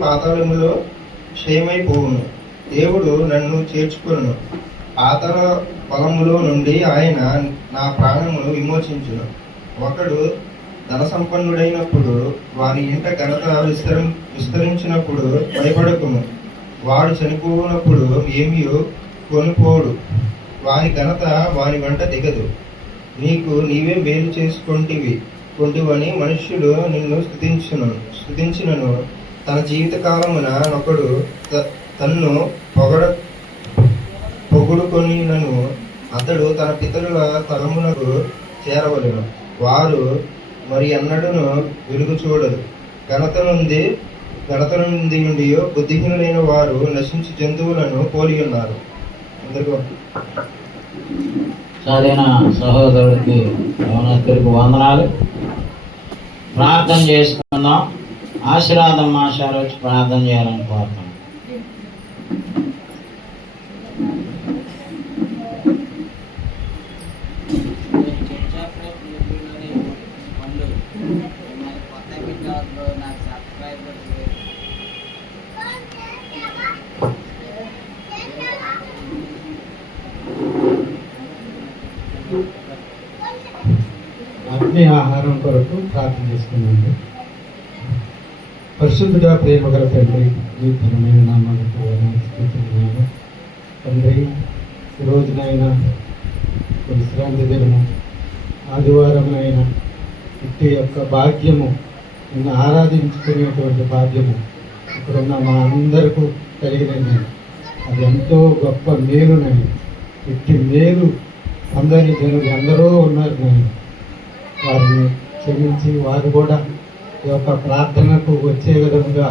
పాతాళములో క్షయమైపోవును. దేవుడు నన్ను చేర్చుకొనును. పాతాళ పొలములో నుండి ఆయన నా ప్రాణమును విమోచించును. ఒకడు ధనసంపన్నుడైనప్పుడు వారి ఇంట ఘనత విస్తరించినప్పుడు భయపడకుము. వాడు చనిపోయినప్పుడు ఏమీ కొనుపోడు. వారి ఘనత వారి వెంట దిగదు. నీకు నీవే మేలు చేసుకొంటివని మనుష్యులు నిన్ను స్తుతించినను. తన జీవిత కాలమున ఒకడు తన్ను పొగుడుకొనినను అతడు తన పితరుల తలమునకు చేరవలెను. వారు మరి అన్నడును వెలుగు చూడరు. ఘనత నుండి బుద్ధిహీనులైన వారు నశించి జంతువులను పోలి ఉన్నారు. చదివిన సహోదరుడికి యవనస్తుడికి వందనాలు. ప్రార్థన చేసుకుందాం. ఆశీర్వాదం మాషాలు వచ్చి ప్రార్థన చేయాలని కోరుతాం. ఆత్మీయ ఆహారం కొరకు ప్రార్థన చేసుకున్నాను. పరిశుద్ధుడా, ప్రేమ గల తండ్రి, ఈ ఘనమైన నామాలకు స్తుతిస్తున్నాను. తండ్రి, ఈ రోజునైనా విశ్రాంతి దినము, ఆదివారమైనా ఇట్టి యొక్క భాగ్యము, నిన్ను ఆరాధించుకునేటువంటి భాగ్యము ఇక్కడున్న మా అందరికీ కలిగినది. అది ఎంతో గొప్ప మేలునని, ఇట్టి మేలు అందరి జనులు ఎందరో ఉన్నారు నేను. వారిని క్షమించి వారు కూడా ఈ యొక్క ప్రార్థనకు వచ్చే విధంగా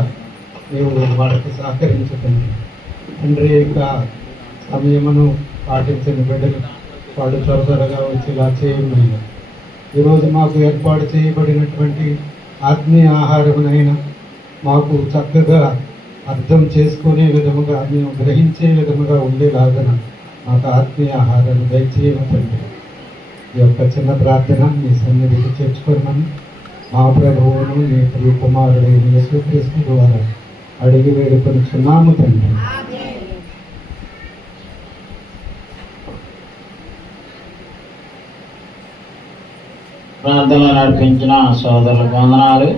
మేము వాళ్ళకి సహకరించుతుంది. తండ్రి యొక్క సమయమును పాటించిన బిడ్డలు వాళ్ళు త్వరగా వచ్చేలా చేయమైనా ఈరోజు మాకు ఏర్పాటు చేయబడినటువంటి ఆత్మీయ ఆహారమునైనా మాకు చక్కగా అర్థం చేసుకునే విధముగా, మేము గ్రహించే విధముగా ఉండేలాగా మాకు ఆత్మీయ ఆహారాన్ని దయచేయమండి. ఈ యొక్క చిన్న ప్రార్థన మీ సన్నిధికి చేర్చుకున్నాను. మా ప్రభువును మీ ప్రియ కుమారుడైన యేసుక్రీస్తు ద్వారా అడిగి వేడుకొనుచున్నాము తండ్రి. ప్రార్థనలు నడిపించిన సోదరులకు వందనాలు.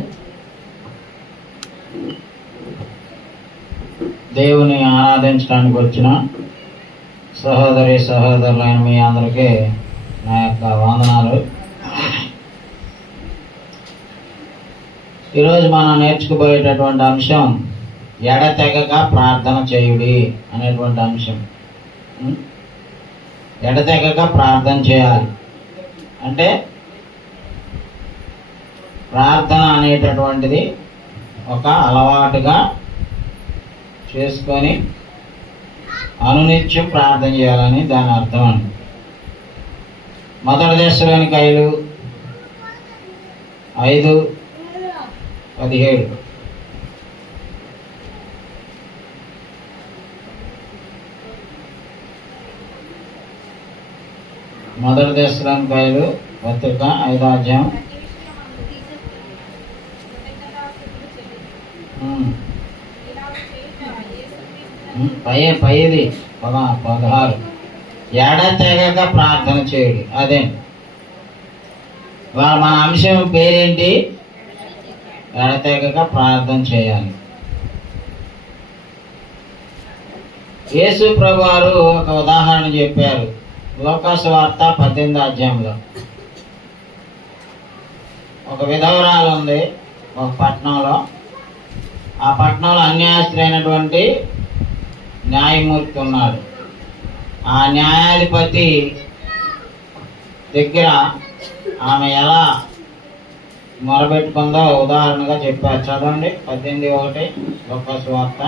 దేవుని ఆరాధించడానికి వచ్చిన సహోదరులైన మీ అందరికీ నా యొక్క వందనాలు. ఈరోజు మనం నేర్చుకుపోయేటటువంటి అంశం ఎడతెగక ప్రార్థన చేయుడి అనేటువంటి అంశం. ఎడతెగక ప్రార్థన చేయాలి అంటే ప్రార్థన అనేటటువంటిది ఒక అలవాటుగా చేసుకొని అనునిత్యం ప్రార్థన చేయాలని దాని అర్థం అండి. మొదటి దశలోనికాయలు 5:17 మొదటి దశలోనికాయలు పత్రిక 5వ అధ్యాయం 16 ఎడతెగక ప్రార్థన చేయుడి. అదే మన అంశం పేరేంటి? ఎడతెగక ప్రార్థన చేయాలి. యేసు ప్రభువారు ఒక ఉదాహరణ చెప్పారు లోకాసు వార్త 18వ అధ్యాయంలో. ఒక విధవరాలు ఉంది ఒక పట్టణంలో. ఆ పట్టణంలో అన్యాయస్తుడైనటువంటి న్యాయమూర్తి ఉన్నాడు. ఆ న్యాయాధిపతి దగ్గర ఆమె ఎలా మొరబెట్టుకుందో ఉదాహరణగా చెప్పారు. చదవండి 18:1 లోకాసు వార్త.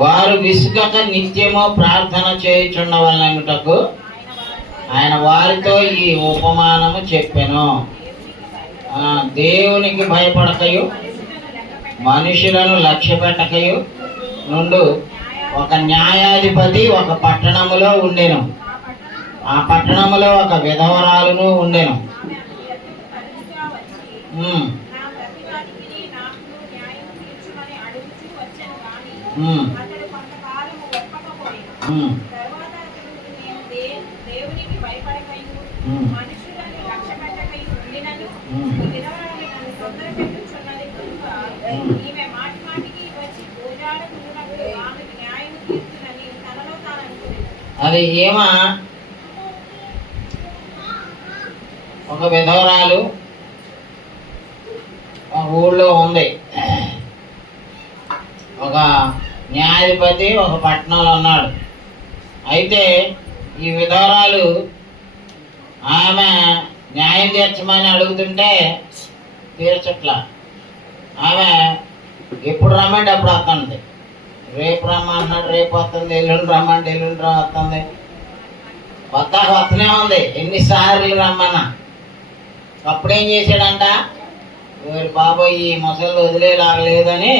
వారు విసుగక నిత్యము ప్రార్థన చేయుచుండవలెనుటకు ఆయన వారితో ఈ ఉపమానము చెప్పెను. దేవునికి భయపడకయు మనుషులను లక్ష్య పెట్టకయు నుండు ఒక న్యాయాధిపతి ఒక పట్టణములో ఉండెను. ఆ పట్టణములో ఒక విధవరాలును ఉండెను. ఉమ్, అతడు కొంతకాలము ఒప్పకపోయినా ఉమ్, తరువాత అతడు నేను దేవునికి భయపడకయు ఉమ్, మనుషులను లక్ష్యపెట్టకయు ఉండినను ఉమ్. ఈ విధవరాలు నన్ను తొందర పెట్టుచున్నది కనుక ఈమె మాటి మాటికి వచ్చి పూజాడుకున్నప్పుడు ఆమెకు న్యాయం తీర్చునని తనలో తాను అనుకునేది. అది ఏమా ఒక విధవరాలు ఒక ఊళ్ళో ఉంది. ఒక న్యాయాధిపతి ఒక పట్టణంలో ఉన్నాడు. అయితే ఈ విధవరాలు ఆమె న్యాయం తీర్చమని అడుగుతుంటే తీర్చట్లా. ఆమె ఎప్పుడు రమ్మంటే అప్పుడు వస్తుంది. రేపు రమ్మన్నాడు, రేపు వస్తుంది. ఎల్లుండి రమ్మంటే ఎల్లుండి వస్తుంది. వస్తూనే ఉంది. ఎన్నిసార్లు రమ్మన్నా. అప్పుడేం చేశాడంట, వీడు బాబోయ్ ఈ ముసలు వదిలేలాగా లేదని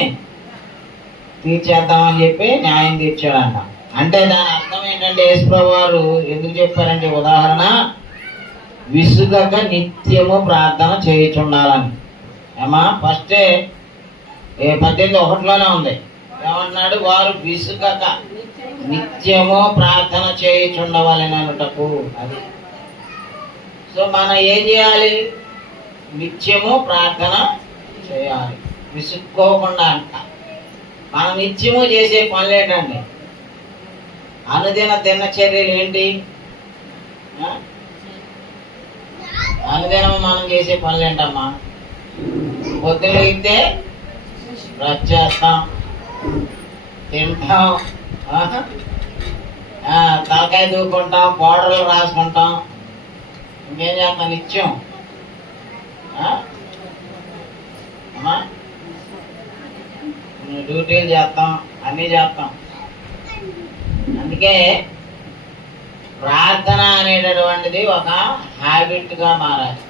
తీర్చేద్దామని చెప్పి న్యాయం తీర్చాడంట. అంటే దాని అర్థం ఏంటంటే యేసుప్రభు వారు ఎందుకు చెప్పారంటే ఉదాహరణ, విసుగక నిత్యము ప్రార్థన చేయుచుండాలని. ఏమా ఫస్టే 18:1 ఉంది. ఏమన్నాడు, వారు విసుగక నిత్యము ప్రార్థన చేయుచుండవలెననుటకు. అది సో మనం ఏం చేయాలి, నిత్యము ప్రార్థన చేయాలి, విసుక్కోకుండా. అంట మనం నిత్యము చేసే పనులు ఏంటండి, అనుదిన దినచర్యలు ఏంటి, అనుదినం మనం చేసే పనులు ఏంటమ్మా? పొద్దున లేస్తే బ్రష్ చేస్తాం, తింటాం, తలకాయ దూకుంటాం, పౌడర్లు రాసుకుంటాం, ఇంకేం చేస్తాం నిత్యం. అమ్మా డ్యూటీలు చేస్తాం, అన్నీ చేస్తాం. అందుకే ప్రార్థన అనేటటువంటిది ఒక హ్యాబిట్గా మారాలి,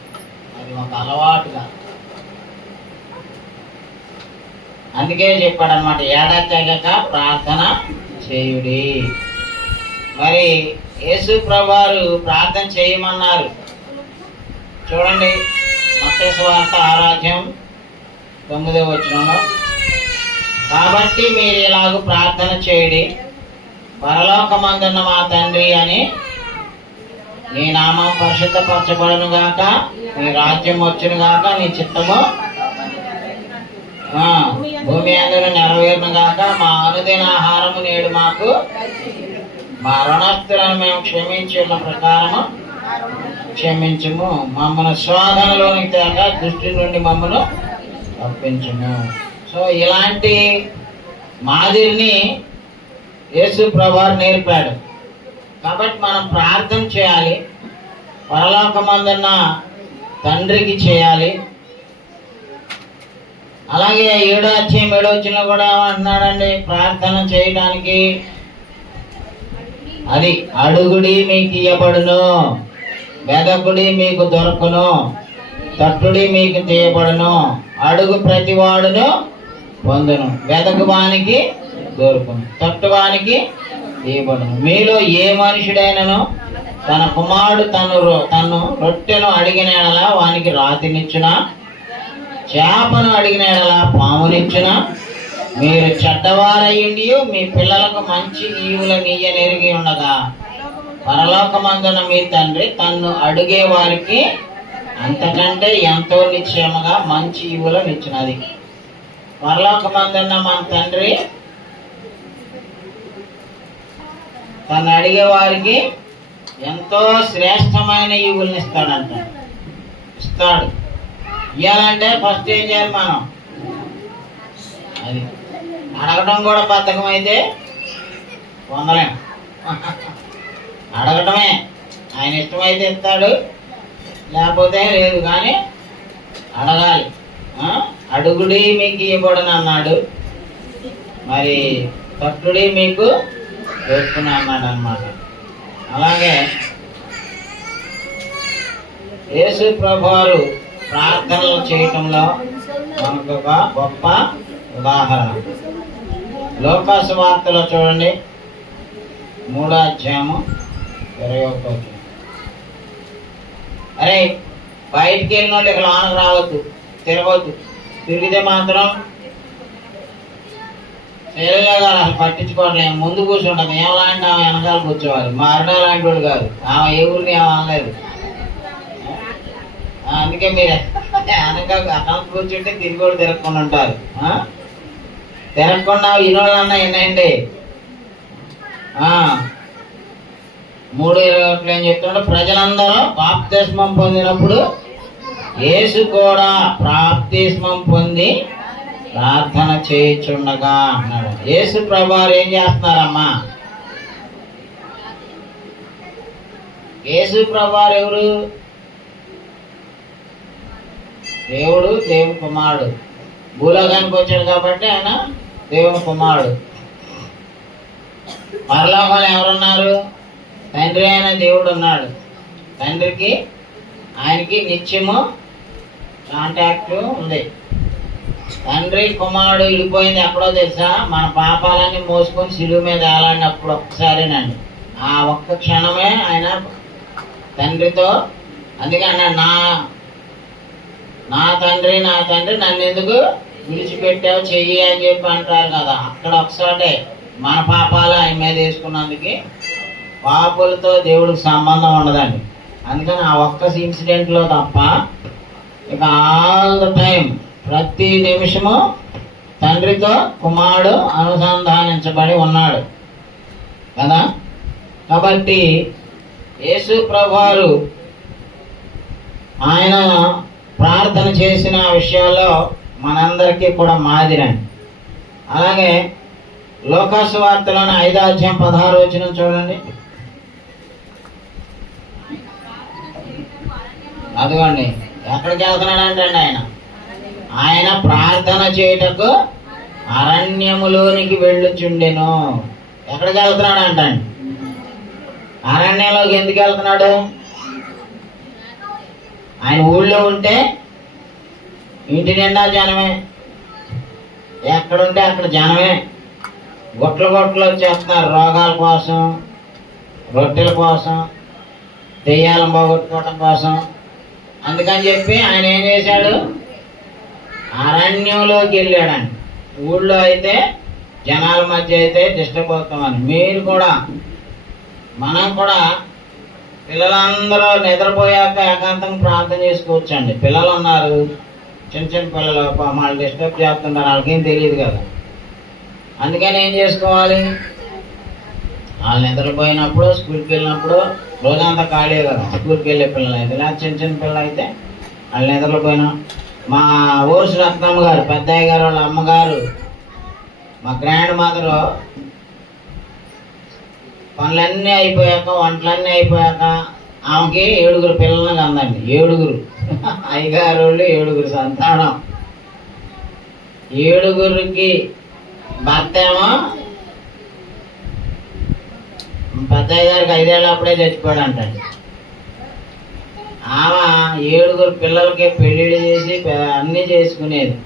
అది ఒక అలవాటుగా. అందుకే చెప్పాడు అనమాట, ఏడతెగక ప్రార్థన చేయుడి. మరి యేసు ప్రభువారు ప్రార్థన చేయమన్నారు. చూడండి మత్తయి సువార్త 6:9 కాబట్టి మీరు ఇలాగ ప్రార్థన చేయుడి, పరలోకమందున్న మా తండ్రి అని నీ నామం పరిశుద్ధపరచబడును గాక, నీ రాజ్యం వచ్చును గాక, నీ చిత్తము భూమి అందరూ నెరవేరును గాక, మా అనుదిన ఆహారము నేడు మాకు, మా రుణస్తులను మేము క్షమించి ఉన్న ప్రకారము క్షమించుము, మమ్మల్ని శోధనలోనికి తేక దృష్టి నుండి మమ్మను తప్పించుము. సో ఇలాంటి మాదిరిని యేసు ప్రభువారు నేర్పాడు. కాబట్టి మనం ప్రార్థన చేయాలి, పరలోకమందున్న తండ్రికి చేయాలి. అలాగే 7:7 కూడా ఏమంటున్నాడండి, ప్రార్థన చేయడానికి అది అడుగుడి మీకు ఇయ్యబడును, వెదకుడి మీకు దొరకును, తట్టుడి మీకు తీయబడును, అడుగు ప్రతివాడును పొందును, వెదకువానికి దొరుకును, తట్టువానికి తీయబడును. మీలో ఏ మనుషుడైనను తన కుమారుడు తను రొట్టెను అడిగిన ఎడల వానికి రాతినిచ్చునా, చేపను అడిగిన ఎడల పామునిచ్చునా? మీరు చెడ్డవారయ్యుండి మీ పిల్లలకు మంచి ఈవులనియ్యనెరిగి ఉండగా పరలోకమందున మీ తండ్రి తన్ను అడిగే వారికి అంతకంటే ఎంతో నిశ్చయముగా మంచి ఈవులనిచ్చినది. పరలోకమందున్న మన తండ్రి తను అడిగే వారికి ఎంతో శ్రేష్టమైన ఈవుల్ని ఇస్తాడంట. ఇస్తాడు. ఇవ్వాలంటే ఫస్ట్ ఏం చేయాలి మనం? అది అడగటం కూడా బద్ధకం అయితే పొందలేం. అడగటమే, ఆయన ఇష్టమైతే ఇస్తాడు, లేకపోతే లేదు. కానీ అడగాలి. అడుగుడి మీకు ఇవ్వబడును అన్నాడు, మరి తట్టుడి మీకు దొరుకును అన్నాడు అన్నమాట. అలాగే యేసు ప్రభువారు ప్రార్థనలు చేయటంలో మనకు ఒక గొప్ప ఉదాహరణ. లోకాసు వార్తలో చూడండి 3:21. అరే బయటికి వెళ్ళిన వాళ్ళు ఇక్కడ లోనకు రావద్దు, తిరగవద్దు. తిరిగితే మాత్రం శైలజ గారు అసలు పట్టించుకోవట్లేదు, ముందు కూర్చుంటాం, ఏమలాంటి ఆమె వెనకాల కూర్చోవాలి. మా అరుణ లాంటి వాడు కాదు, ఆమె ఏ ఊరిని ఏమో అనలేదు. అందుకే మీరు వెనక అక్కడ కూర్చుంటే తిరిగి కూడా తిరగకుండా ఉంటారు. తిరగకుండా ఇన్నోళ్ళన్నా ఎన్నండి. 3:21 ఏం చెప్తుంటే, ప్రజలందరూ బాప్తిస్మం పొందినప్పుడు యేసు కూడా బాప్తిస్మం పొంది ప్రార్థన చేయుచుండగా అన్నాడు. యేసు ప్రభువారు ఏం చేస్తున్నారమ్మా? యేసు ప్రభువారు ఎవరు? దేవుడు, దేవుని కుమారుడు. భూలోకానికి వచ్చాడు కాబట్టి ఆయన దేవుని కుమారుడు. పరలోకంలో ఎవరున్నారు? తండ్రి అయిన దేవుడు ఉన్నాడు. తండ్రికి ఆయనకి నిత్యము కాంటాక్ట్ ఉంది. తండ్రి కుమారుడు విడిపోయింది ఎక్కడో తెలుసా? మన పాపాలన్నీ మోసుకొని శిలువ మీద వేలాడినప్పుడు ఒక్కసారేనండి. ఆ ఒక్క క్షణమే ఆయన తండ్రితో, అందుకే అన్నాడు, నా తండ్రి నన్ను ఎందుకు విడిచిపెట్టావు చెయ్యి అని చెప్పి అంటారు కదా. అక్కడ ఒకసారి మన పాపాలు ఆయన మీద వేసుకున్నందుకు పాపులతో దేవుడికి సంబంధం ఉండదండి. అందుకని ఆ ఒక్క ఇన్సిడెంట్లో తప్ప ఇక ఆల్ ద టైం ప్రతి నిమిషము తండ్రితో కుమారుడు అనుసంధానించబడి ఉన్నాడు కదా. కాబట్టి యేసు ప్రభువారు ఆయన ప్రార్థన చేసిన విషయాల్లో మనందరికీ కూడా మాదిరండి. అలాగే లోకాసు వార్తలోని 5వ అధ్యాయం 16వ వచనం చూడండి. అదిగోండి, ఎక్కడికి వెళ్తున్నాడంటే ఆయన ప్రార్థన చేయుటకు అరణ్యములోనికి వెళ్ళుచుండెను. ఎక్కడికి వెళ్తున్నాడు అంటండి? అరణ్యంలోకి ఎందుకు వెళ్తున్నాడు? ఆయన ఊళ్ళో ఉంటే ఇంటి నిండా జనమే, ఎక్కడుంటే అక్కడ జనమే. గొట్లు వచ్చేస్తున్నారు రోగాల కోసం, రొట్టెల కోసం, దెయ్యాలను పోగొట్టుకోవటం కోసం. అందుకని చెప్పి ఆయన ఏం చేశాడు? అరణ్యంలోకి వెళ్ళాడండి. ఊళ్ళో అయితే జనాల మధ్య అయితే డిస్టర్బ్ అవుతామని. మీరు కూడా, మనం కూడా పిల్లలందరూ నిద్రపోయాక ఏకాంతంగా ప్రార్థన చేసుకోవచ్చండి. పిల్లలు ఉన్నారు, చిన్న పిల్లలు, వాళ్ళు డిస్టర్బ్ చేస్తుంటారు, వాళ్ళకేం తెలియదు కదా. అందుకని ఏం చేసుకోవాలి? వాళ్ళు నిద్రపోయినప్పుడు, స్కూల్కి వెళ్ళినప్పుడు, రోజంతా ఖాళీ కదా స్కూల్కి వెళ్ళే పిల్లలు అయితే, లేదా చిన్న పిల్లలు అయితే వాళ్ళు నిద్రపోయినా. మా ఊరుసు రత్నమ్మ గారు, పెద్దయ్య గారు వాళ్ళ అమ్మగారు, మా గ్రాండ్ మదరు పనులన్నీ అయిపోయాక, వంటలన్నీ అయిపోయాక ఆమెకి 7 పిల్లలు అందండి. 7 అయ్యగారు వాళ్ళు 7 సంతానం. 7కి భర్త ఏమో పెద్దయ్య గారికి 5 ఏళ్ళు అప్పుడే చచ్చిపోయాడు అంటండి. ఆమె 7 పిల్లలకి పెళ్ళిళ్ళు చేసి అన్నీ చేసుకునేది.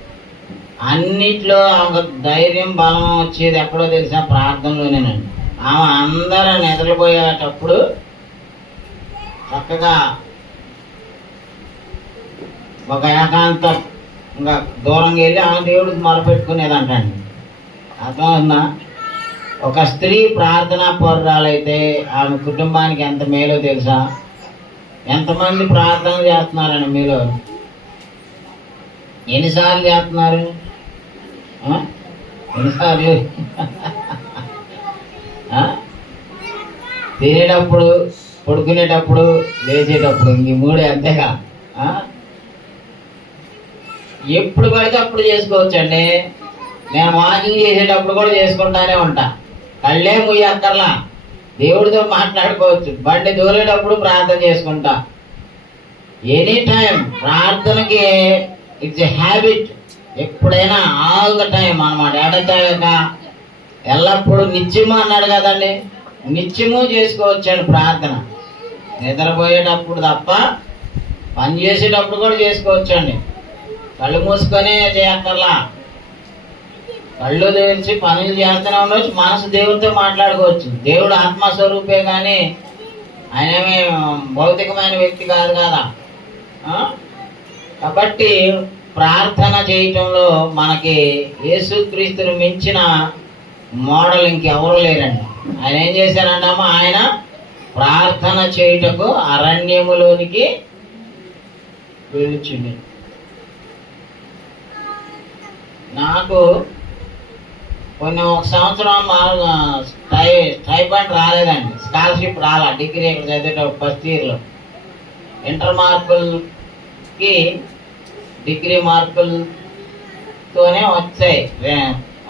అన్నిట్లో ఆమెకు ధైర్యం, బలం వచ్చేది ఎక్కడో తెలిసిన ప్రార్థనలోనేనండి. ఆమె అందరూ నిద్రపోయేటప్పుడు చక్కగా ఒక ఏకాంతంగా దూరంగా వెళ్ళి ఆమె దేవుడికి మొరపెట్టుకునేదంటండి. అర్థమవుతుందా? ఒక స్త్రీ ప్రార్థనా పరురాలైతే ఆమె కుటుంబానికి ఎంత మేలో తెలుసా? ఎంతమంది ప్రార్థన చేస్తున్నారండి మీలో? ఎన్నిసార్లు చేస్తున్నారు? ఎన్నిసార్లు? తినేటప్పుడు, పడుకునేటప్పుడు, లేచేటప్పుడు, ఈ 3 అంతేగా. ఎప్పుడు పడితే అప్పుడు చేసుకోవచ్చండి. నేను వాకింగ్ చేసేటప్పుడు కూడా చేసుకుంటానే ఉంటా. కళ్ళే ముయ్యక్కర్లా, దేవుడితో మాట్లాడుకోవచ్చు. బండి దూరేటప్పుడు ప్రార్థన చేసుకుంటా. ఎనీ టైం ప్రార్థనకి ఇట్స్ ఎ హ్యాబిట్. ఎప్పుడైనా ఆల్ ద టైం అన్నమాట. ఎడతెగక ఎల్లప్పుడూ నిత్యము అన్నాడు కదండి. నిత్యము చేసుకోవచ్చండి ప్రార్థన. నిద్రపోయేటప్పుడు తప్ప పని చేసేటప్పుడు కూడా చేసుకోవచ్చండి. కళ్ళు మూసుకొనే చేయక్కర్లా, కళ్ళు తెరిచి పనులు చేస్తూనే ఉండవచ్చు. మనసు దేవుడితో మాట్లాడుకోవచ్చు. దేవుడు ఆత్మస్వరూపే కానీ ఆయన ఏమీ భౌతికమైన వ్యక్తి కాదు కదా. కాబట్టి ప్రార్థన చేయటంలో మనకి యేసుక్రీస్తుని మించిన మోడల్ ఇంకెవరు లేరండి. ఆయన ఏం చేశారంటమ్మా, ఆయన ప్రార్థన చేయుటకు అరణ్యములోనికి వెళ్ళించింది. నాకు ఒక సంవత్సరం స్టైపెండ్ రాలేదండి, స్కాలర్షిప్ రాలా. డిగ్రీ ఇక్కడ చదివేటప్పుడు ఫస్ట్ ఇయర్లో ఇంటర్ మార్కులకి డిగ్రీ మార్కులతోనే వచ్చాయి.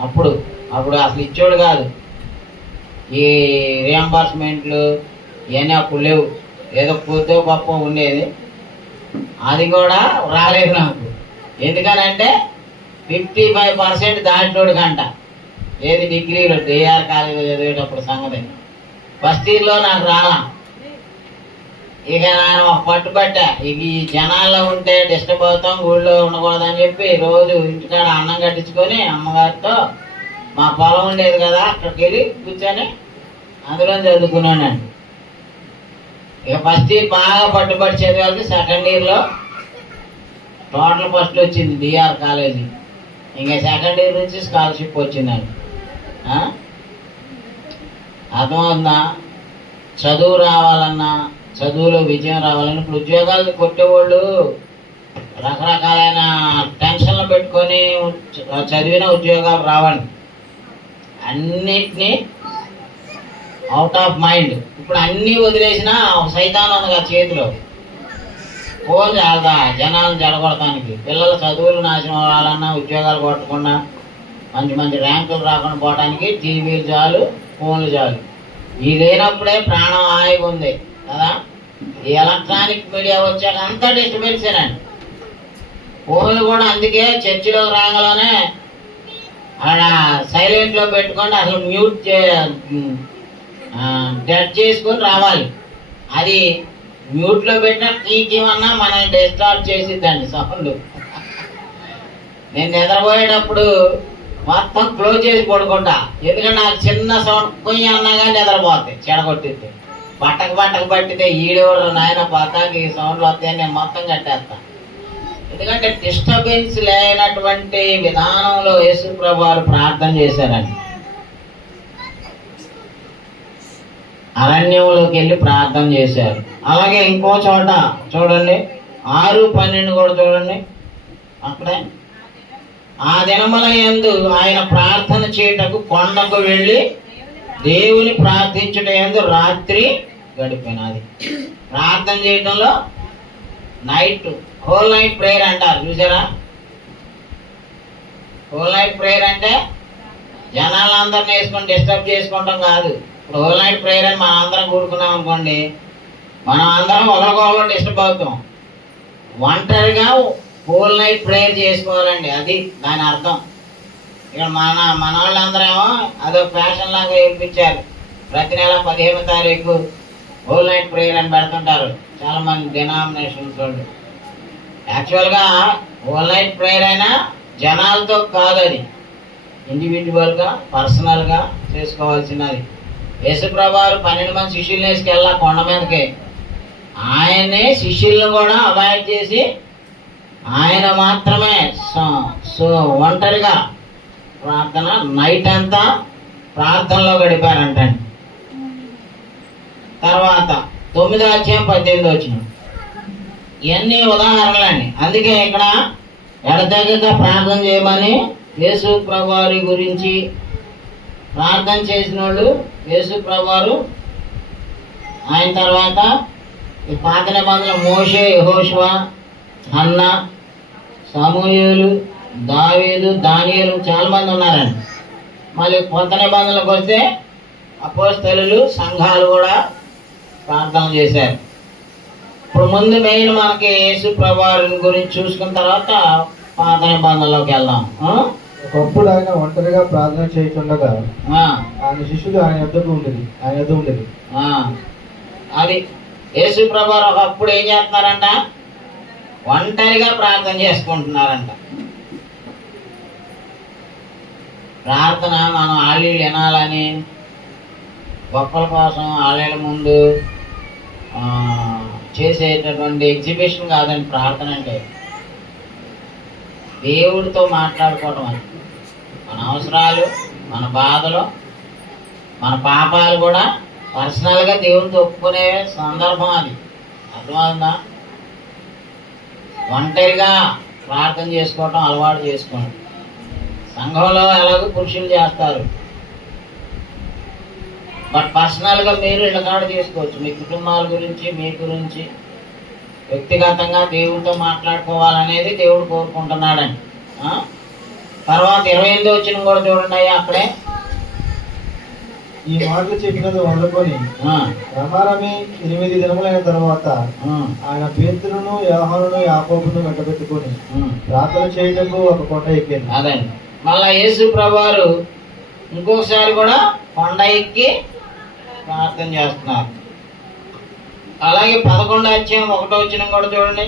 అప్పుడు అసలు ఇచ్చేవాడు కాదు. ఈ రియంబర్స్మెంట్లు ఇవన్నీ అప్పుడు లేవు. ఏదో కొద్దో గొప్ప ఉండేది, అది కూడా రాలేదు నాకు. ఎందుకనంటే 55% దాటినోడు కంట. ఏది డిగ్రీలో డిఆర్ కాలేజీలో చదివేటప్పుడు సంగతి. ఫస్ట్ ఇయర్లో నాకు రాలా. ఇక నేను ఒక పట్టుబట్టా, ఇక ఈ జనాల్లో ఉంటే డిస్టర్బ్ అవుతాం, ఊళ్ళో ఉండకూడదని చెప్పి రోజు ఇంటికాడ అన్నం కట్టించుకొని అమ్మగారితో మా పొలం ఉండేది కదా, అక్కడికి వెళ్ళి కూర్చొని అందులో చదువుకున్నానండి. ఇక ఫస్ట్ ఇయర్ బాగా పట్టుబడి చదివాళ్ళకి సెకండ్ ఇయర్లో టోటల్ ఫస్ట్ వచ్చింది డిఆర్ కాలేజీ. ఇంకా సెకండ్ ఇయర్ నుంచి స్కాలర్షిప్ వచ్చిందండి. అర్థమవుతుందా? చదువు రావాలన్నా, చదువులో విజయం రావాలన్నా, ఇప్పుడు ఉద్యోగాలు కొట్టేవాళ్ళు రకరకాలైన టెన్షన్లు పెట్టుకొని చదివిన ఉద్యోగాలు రావాలి. అన్నిటినీ అవుట్ ఆఫ్ మైండ్. ఇప్పుడు అన్నీ వదిలేసిన సైతాన్ ఉంది కదా చేతిలో, ఫోన్ చాలదా జనాలను జడగొడటానికి. పిల్లల చదువులు నాశనం అవ్వాలన్నా, ఉద్యోగాలు కొట్టకుండా, మంచి మంచి ర్యాంకులు రాకుండా పోవడానికి టీవీలు చాలు, ఫోన్లు చాలు. ఈ లేనప్పుడే ప్రాణం హాయిగా ఉంది కదా. ఈ ఎలక్ట్రానిక్ మీడియా వచ్చాక అంతా డిస్టర్బెన్సేనండి. ఫోన్లు కూడా అందుకే చర్చిలో రాగానే ఆడ సైలెంట్లో పెట్టుకొని అసలు మ్యూట్ డెడ్ చేసుకొని రావాలి. అది మ్యూట్లో పెట్టిన టీకేమన్నా మనం డిస్టార్బ్ చేసిద్దండి సౌండ్. నేను నిద్రపోయేటప్పుడు మొత్తం క్లోజ్ చేసి పడుకుంటా. ఎందుకంటే నాకు చిన్న సౌండ్ కొయ్యి అన్నాగా నిద్రపోతాయి, చెడగొట్టిద్ది. బట్టకు పట్టితే ఈడేవాడు నాయన పతాకి సౌండ్లు వస్తాయని నేను మొత్తం కట్టేస్తా. ఎందుకంటే డిస్టర్బెన్స్ లేనటువంటి విధానంలో యేసు ప్రభువారు ప్రార్థన చేశారండి. అరణ్యంలోకి వెళ్ళి ప్రార్థన చేశారు. అలాగే ఇంకో చోట చూడండి, 6:12 కూడా చూడండి. అక్కడే ఆ దినముల యందు ఆయన ప్రార్థన చేయుటకు కొండకు వెళ్ళి దేవుని ప్రార్థించుట యందు రాత్రి గడిపినది. ప్రార్థన చేయటంలో నైట్, హోల్ నైట్ ప్రేయర్ అంటారు చూసారా. హోల్ నైట్ ప్రేయర్ అంటే జనాలందరినీ వేసుకొని డిస్టర్బ్ చేసుకుంటాం కాదు. ఇప్పుడు హోల్ నైట్ ప్రేయర్ అని మనం అందరం కూడుకున్నాం అనుకోండి, మనం అందరం ఒకరికొకరు డిస్టర్బ్ అవుతాం. ఒంటరిగా హోల్ నైట్ ప్రేయర్ చేసుకోవాలండి, అది దాని అర్థం. ఇక్కడ మన వాళ్ళందరేమో అదో ఫ్యాషన్ లాగా ఏర్పించారు. ప్రతి నెల 15వ తారీఖు హోల్ నైట్ ప్రేయర్ అని పెడుతుంటారు చాలా మంది డినామినేషన్స్ వాళ్ళు. యాక్చువల్గా హోల్ నైట్ ప్రేయర్ అయినా జనాలతో కాదు, అది ఇండివిజువల్గా పర్సనల్గా చేసుకోవాల్సినది. యేసుప్రభువారు 12 మంది శిష్యుల్ని వేసుకెళ్ళా కొండ మీదకి. ఆయనే శిష్యులను కూడా అవాయిడ్ చేసి ఆయన మాత్రమే ఒంటరిగా ప్రార్థన నైట్ అంతా ప్రార్థనలో గడిపారంటండి. తర్వాత 9వ అధ్యాయం 18 వచ్చిన ఇవన్నీ ఉదాహరణలండి. అందుకే ఇక్కడ ఎడతెగక ప్రార్థన చేయమని యేసు ప్రభువారి గురించి ప్రార్థన చేసిన వాళ్ళు యేసు ప్రభువారు. ఆయన తర్వాత ఈ పాత నిబంధనలు మోషే, యెహోషువ, హన్నా, సమూయేలు, దావీదు, దానియేలు చాలా మంది ఉన్నారండి. మళ్ళీ కొత్త నిబంధనలకు వస్తే అపోస్తలులు, సంఘాలు కూడా ప్రార్థన చేశారు. ఇప్పుడు ముందు మెయిన్ మనకి యేసు ప్రభువారిని గురించి చూసుకున్న తర్వాత పాత నిబంధనలోకి వెళ్దాం. ఒకప్పుడు ఆయన ఒంటరిగా ప్రార్థన చేయుచుండగా ఆయన శిష్యులు ఆయన యొద్దకు ఉండేది. అది యేసు ప్రభువారు ఒకప్పుడు ఏం చేస్తున్నారంట, ఒంటరిగా ప్రార్థన చేసుకుంటున్నారంట. ప్రార్థన మనం ఆళ్ళీళ్ళు వినాలని, గొప్పల కోసం ఆళ్ళ ముందు చేసేటటువంటి ఎగ్జిబిషన్ కాదండి ప్రార్థన అంటే. దేవుడితో మాట్లాడుకోవడం అని, మన అవసరాలు మన బాధలు, మన పాపాలు కూడా పర్సనల్గా దేవునితో ఒప్పుకునే సందర్భం అది. అర్థమవుతుందా? ఒంటరిగా ప్రార్థన చేసుకోవటం అలవాటు చేసుకోండి. సంఘంలో ఎలాగో పురుషులు చేస్తారు, బట్ పర్సనల్గా మీరు ఇళ్ళకాడ చేసుకోవచ్చు. మీ కుటుంబాల గురించి, మీ గురించి వ్యక్తిగతంగా దేవుడితో మాట్లాడుకోవాలనేది దేవుడు కోరుకుంటున్నాడండి. తర్వాత 28వ వచనం కూడా చూడండి అయ్యా. అక్కడే ఈ మాటలు చెప్పినది మొదలుకొని ప్రమాణమే 8 దినములైన తర్వాత ఆయన పేతురును, యోహానును, యాకోబును వెంటబెట్టుకొని ప్రార్థన చేయటకు ఒక కొండ ఎక్కింది. అదండి. మళ్ళా యేసు ప్రభువారు ఇంకొకసారి కూడా కొండ ఎక్కి ప్రార్థన చేస్తున్నారు. అలాగే 11వ అధ్యాయం 1వ వచనం కూడా చూడండి.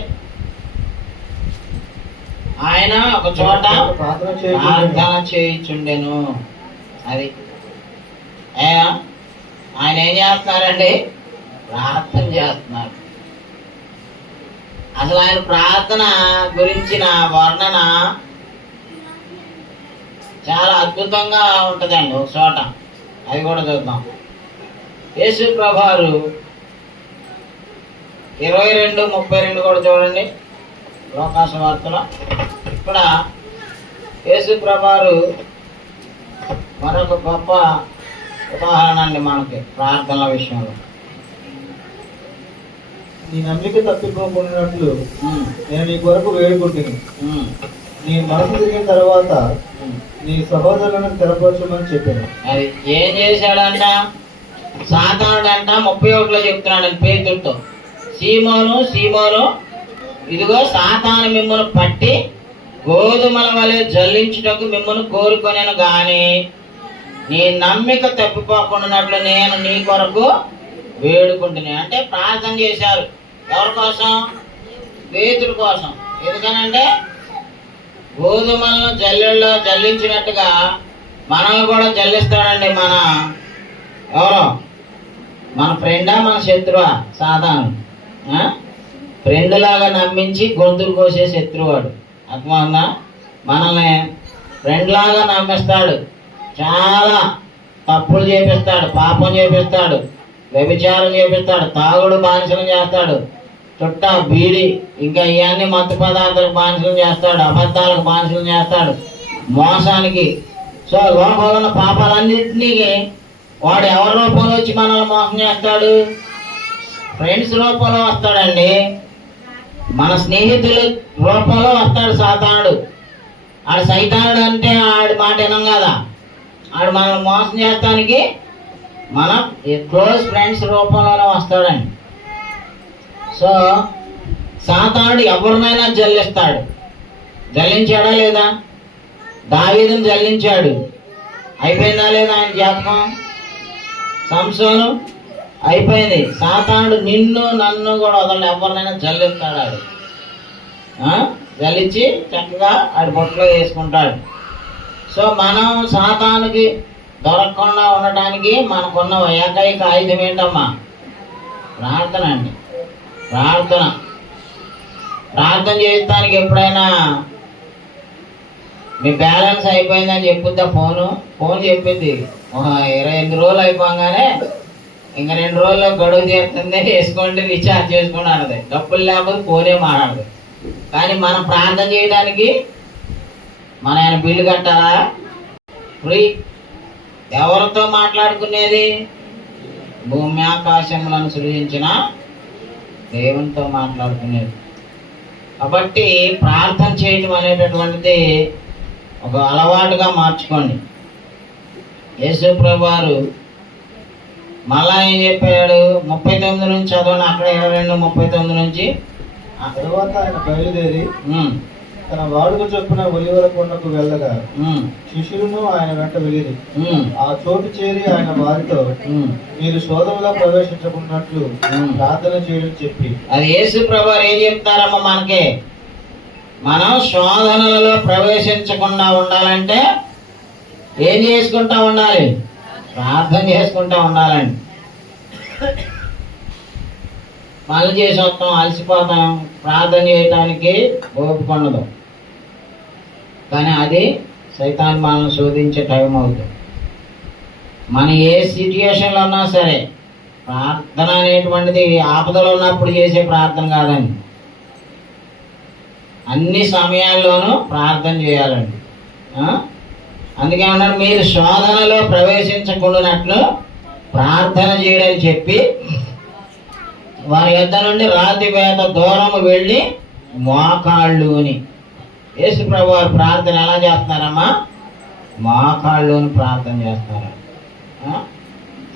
ఆయన ఒక చోట ప్రార్థన చేయుచుండెను. అది ఆయన ఏం చేస్తున్నారండి? ప్రార్థన చేస్తున్నారు. అసలు ఆయన ప్రార్థన గురించిన వర్ణన చాలా అద్భుతంగా ఉంటుందండి. ఒక చోట అది కూడా చూద్దాం. యేసు ప్రభువారు 22:32 కూడా చూడండి. లోకాసు వార్తలో ఇక్కడ యేసు ప్రభువారు మరొక గొప్ప ఉదాహరణ అండి మనకి ప్రార్థనల విషయంలో. నీ నమ్మిక తప్పిపోకున్నట్లు నేను నీ కొరకు వేడుకుంటున్నాను. నీ మనసు తిరిగిన తర్వాత నీ సహోదరులను స్థిరపరచమని చెప్పాను. అది ఏం చేశాడంట? సాతానుడు అంట 31లో చెప్తున్నాడు పేతురుతో, సీమోను సీమోను, ఇదిగో సాతాను మిమ్మల్ని పట్టి గోధుమల వలె జల్లించుటకు మిమ్మల్ని కోరుకొనేను గాని నీ నమ్మిక తప్పిపోకుండానట్లు నేను నీ కొరకు వేడుకుంటున్నాను. అంటే ప్రార్థన చేశారు. ఎవరి కోసం? పేతురు కోసం. ఎందుకనంటే గోధుమలను జల్లెల్లో జల్లించినట్టుగా మనల్ని కూడా జల్లిస్తాడండి. ఎవరో మన ఫ్రెండా, మన శత్రువా? సాధారణ ఫ్రెండ్ లాగా నమ్మించి గొంతులు కోసే శత్రువాడు. అర్థమవుతుందా? మనల్ని ఫ్రెండ్ లాగా నమ్మిస్తాడు, చాలా తప్పులు చేపిస్తాడు, పాపం చేపిస్తాడు, వ్యభిచారం చేపిస్తాడు, తాగుడు బానిసలు చేస్తాడు, చుట్ట బీడి ఇంకా ఇవన్నీ మత్తు పదార్థాలకు బానిసలు చేస్తాడు, అబద్ధాలకు బానిసలు చేస్తాడు, మోసానికి. సో లోపల ఉన్న పాపాలన్నింటినీ వాడు ఎవరి రూపంలో వచ్చి మనల్ని మోసం చేస్తాడు? ఫ్రెండ్స్ రూపంలో వస్తాడండి. మన స్నేహితుల రూపంలో వస్తాడు సాతానుడు. ఆడు సైతానుడు అంటే ఆడి మాట వినం కదా. ఆడు మనల్ని మోసం చేస్తానికి మన క్లోజ్ ఫ్రెండ్స్ రూపంలోనే వస్తాడండి. సో సాతానుడు ఎవరినైనా జల్లిస్తాడు. జల్లించాడా లేదా? దావీదును జల్లించాడు. అయిపోయిందా లేదా ఆయన జ్ఞాపకం? సంసోను అయిపోయింది. సాతానుడు నిన్ను నన్ను కూడా వదలడు, ఎవరినైనా జల్లిస్తాడు. జల్లించి చక్కగా ఆడి బొట్టులో వేసుకుంటాడు. సో మనం సాతానుకి దొరకకుండా ఉండటానికి మనకున్న ఏకైక ఆయుధం ఏంటమ్మా? ప్రార్థన అండి. ప్రార్థన చేయడానికి ఎప్పుడైనా మీ బ్యాలెన్స్ అయిపోయిందని చెప్పుద్దా ఫోన్ చెప్పింది. 28 రోజులు అయిపోగానే ఇంకా 2 రోజుల్లో గడువు తీరుతుంది, వేసుకోండి, రీఛార్జ్ చేసుకోండి అన్నది. డబ్బులు లేకపోతే ఫోనే మాట్లాడదు. కానీ మనం ప్రార్థన చేయడానికి మన ఆయన బిల్లు కట్టాలా? ఫ్రీ. ఎవరితో మాట్లాడుకునేది? భూమి ఆకాశములను సృజించిన దేవునితో మాట్లాడుకునేది. కాబట్టి ప్రార్థన చేయటం అనేటటువంటిది ఒక అలవాటుగా మార్చుకోండి. యేసు ప్రభువారు మళ్ళా ఏం చెప్పాడు? 39 నుంచి చదవండి. అక్కడ 22:39 నుంచి. ఆ తర్వాత ఆయన బయలుదేరి తన వాడుక చొప్పున ఒలివల కొండకు వెళ్ళగా శిష్యులను ఆయన వెంట వెళ్ళిరి. ఆ చోటు చేరి ఆయన వారితో మీరు శోధనలో ప్రవేశించకున్నట్లు ప్రార్థన చేయడం చెప్పి. అది యేసు ప్రభువారు ఏం చెప్తారమ్మా మనకి? మనం శోధనలలో ప్రవేశించకుండా ఉండాలంటే ఏం చేసుకుంటా ఉండాలి? ప్రార్థన చేసుకుంటా ఉండాలండి. పనులు చేసి వస్తాం, అలసిపోతాం, ప్రార్థన చేయటానికి ఓపిక ఉండదు. కానీ అది సైతాన్ మనల్ని శోధించే టైం అవుతుంది. మన ఏ సిచ్యుయేషన్లో ఉన్నా సరే ప్రార్థన అనేటువంటిది ఆపదలో ఉన్నప్పుడు చేసే ప్రార్థన కాదండి, అన్ని సమయాల్లోనూ ప్రార్థన చేయాలండి. అందుకే అన్నాడు, మీరు శోధనలో ప్రవేశించకుండానట్లు ప్రార్థన చేయడని చెప్పి వారి యొద్ద నుండి రాతి వేత దూరము వెళ్ళి మోకాళ్ళుని. యేసు ప్రభు వారు ప్రార్థన ఎలా చేస్తున్నారమ్మా? మోకాళ్ళుని ప్రార్థన చేస్తారు.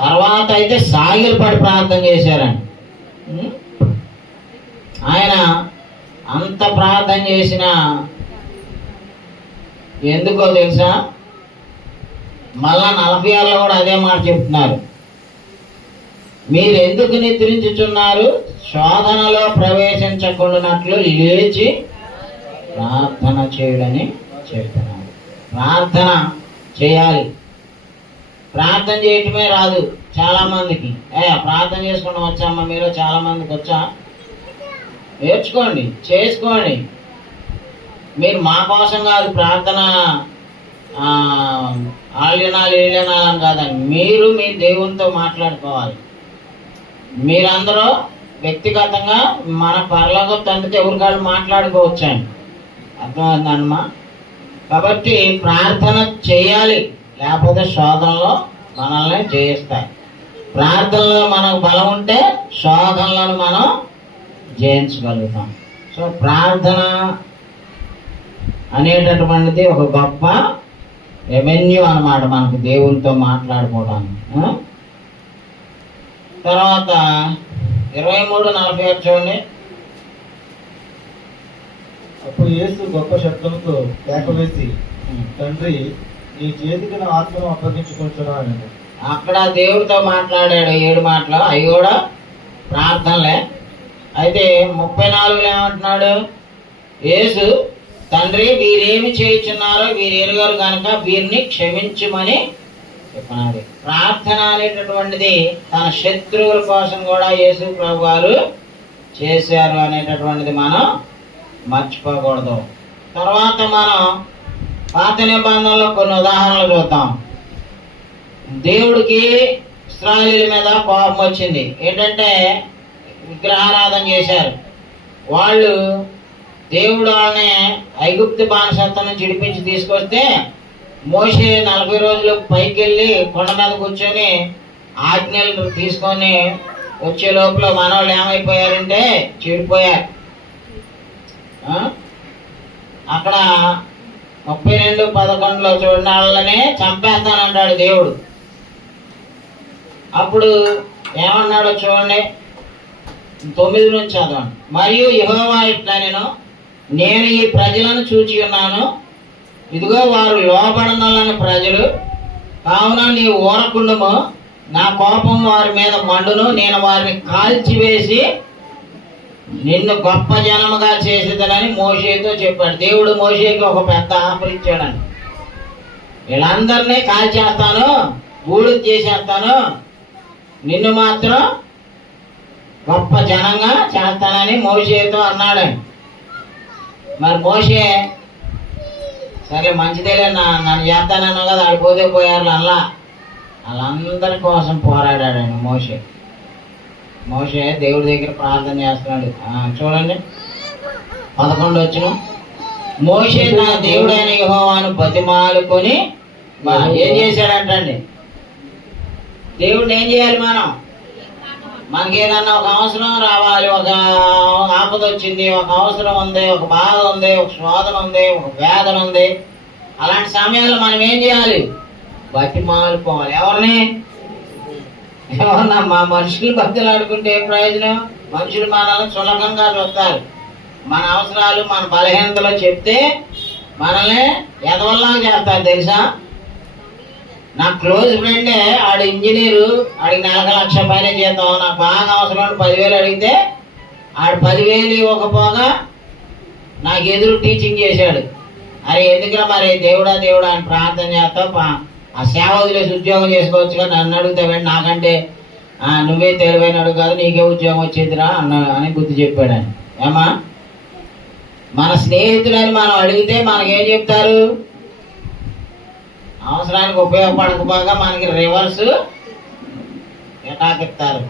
తర్వాత అయితే సాగిలు పడి ప్రార్థన చేశారండి. ఆయన అంత ప్రార్థన చేసిన ఎందుకో తెలుసా? మళ్ళా 46లో కూడా అదే మాట చెప్తున్నారు, మీరు ఎందుకు నిద్రించుచున్నారు? శోధనలో ప్రవేశించకుండానట్లు లేచి ప్రార్థన చేయడని చెప్తున్నారు. ప్రార్థన చేయాలి. ప్రార్థన చేయటమే రాదు చాలా మందికి. ప్రార్థన చేసుకుంటూ వచ్చామా మీరు? చాలా మందికి వచ్చా? నేర్చుకోండి, చేసుకోండి. మీరు మా కోసం కాదు ప్రార్థన, ఆళ్ళనాలు ఏళ్ళనాలని కాదండి, మీరు మీ దేవునితో మాట్లాడుకోవాలి. మీరందరూ వ్యక్తిగతంగా మన పరలోక తండ్రితో ఎవరికాళ్ళు మాట్లాడుకోవచ్చండి. అర్థమవుతుందమ్మా? కాబట్టి ప్రార్థన చేయాలి, లేకపోతే శోధనలో మనల్ని జయిస్తాయి. ప్రార్థనలో మనకు బలం ఉంటే శోధనలను మనం జయించగలుగుతాం. సో ప్రార్థన అనేటటువంటిది ఒక గొప్ప రెవెన్యూ అన్నమాట మనకు దేవునితో మాట్లాడుకోవడానికి. తర్వాత 23:46 చూడండి. అప్పుడు యేసు గొప్ప శబ్దంతో కేక వేసి, తండ్రి, నీ చేతికి నా ఆత్మను అప్పగించుకుంటున్నాను. అక్కడ దేవుడితో మాట్లాడాడు 7 మాటలు, అవి కూడా ప్రార్థనలే. అయితే 34లో ఏమంటున్నాడు? యేసు, తండ్రి, వీరేమి చేయుచున్నారో వీరు ఎరుగరు కనుక వీరిని క్షమించుమని చెప్పినది. ప్రార్థన అనేటటువంటిది తన శత్రువుల కోసం కూడా యేసు ప్రభు వారు చేశారు అనేటటువంటిది మనం మర్చిపోకూడదు. తర్వాత మనం పాత నిబంధనలో కొన్ని ఉదాహరణలు చూద్దాం. దేవుడికి ఇశ్రాయేలీయుల మీద కోపం వచ్చింది. ఏంటంటే విగ్రహారాధన చేశారు వాళ్ళు. దేవుడు వాళ్ళని ఐగుప్తు బానిసత్వం నుంచి విడిపించి తీసుకొస్తే మోషే 40 రోజులు పైకి వెళ్ళి కొండ మీద కూర్చొని ఆజ్ఞలు తీసుకొని వచ్చే లోపల మనవాళ్ళు ఏమైపోయారంటే చెడిపోయారు. అక్కడ 32:11 చూడండి, వాళ్ళనే చంపేస్తానంటాడు దేవుడు. అప్పుడు ఏమన్నాడో చూడండి, 9 నుంచి చదవండి. మరియు యెహోవా ఇట్లా నేను ఈ ప్రజలను చూచి ఉన్నాను, ఇదిగో వారు లోబడనలని ప్రజలు, కావున నీవు ఊరకుండుము, నా కోపం వారి మీద మండును, నేను వారిని కాల్చివేసి నిన్ను గొప్ప జనముగా చేసేదనని మోషేతో చెప్పాడు. దేవుడు మోషేకి ఒక పెద్ద ఆఫర్ ఇచ్చాడని, వీళ్ళందరినీ కాల్చేస్తాను, బూడిద చేసేస్తాను, నిన్ను మాత్రం గొప్ప జనంగా చేస్తానని మోషేతో అన్నాడండి. మరి మోషే సరే మంచిదేలే, నన్ను చేస్తానన్నా కదా, ఆడిపోతే పోయారు అలా, వాళ్ళందరి కోసం పోరాడాడండి మోషే దేవుడి దగ్గర ప్రార్థన చేస్తున్నాడు. చూడండి 11 మోషే తన దేవుడైన యెహోవాను బతిమాలుకొని ఏం చేశాడంటండి? దేవుడిని ఏం చేయాలి? మనకి ఏదన్నా ఒక అవసరం రావాలి, ఒక ఆపద వచ్చింది, ఒక అవసరం ఉంది, ఒక బాధ ఉంది, ఒక శోధన ఉంది, ఒక వేదన ఉంది. అలాంటి సమయాల్లో మనం ఏం చేయాలి? బతిమాలుకోవాలి. ఎవరన్నా మా మనుషులు బతిలాడుకుంటే ఏం ప్రయోజనం? మనుషులు మనల్ని చులకంగా చూస్తారు. మన అవసరాలు, మన బలహీనతలో చెప్తే మనల్ని ఎదవల్లా చేస్తారు తెలుసా? నా క్లోజ్ ఫ్రెండే, ఆడు ఇంజనీరు, ఆడికి నెలకు 1,00,000 పైన జీతం, నాకు బాగా అవసరం 10,000 అడిగితే ఆడు 10,000 ఇవ్వకపోగా నాకు ఎదురు టీచింగ్ చేశాడు. అరే ఎందుకురా మరి దేవుడా అని ప్రార్థన చేస్తావు, ఆ సేవ వదిలేసి ఉద్యోగం చేసుకోవచ్చుగా, నన్ను అడుగుతావేంటి, నాకంటే నువ్వే తెలివైనడు కాదు, నీకే ఉద్యోగం వచ్చేదిరా అని బుద్ధి చెప్పాడని. ఏమా మన స్నేహితుడని మనం అడిగితే మనకేం చెప్తారు? అవసరానికి ఉపయోగపడకపోగా మనకి రివర్స్ ఎటాకిస్తారు.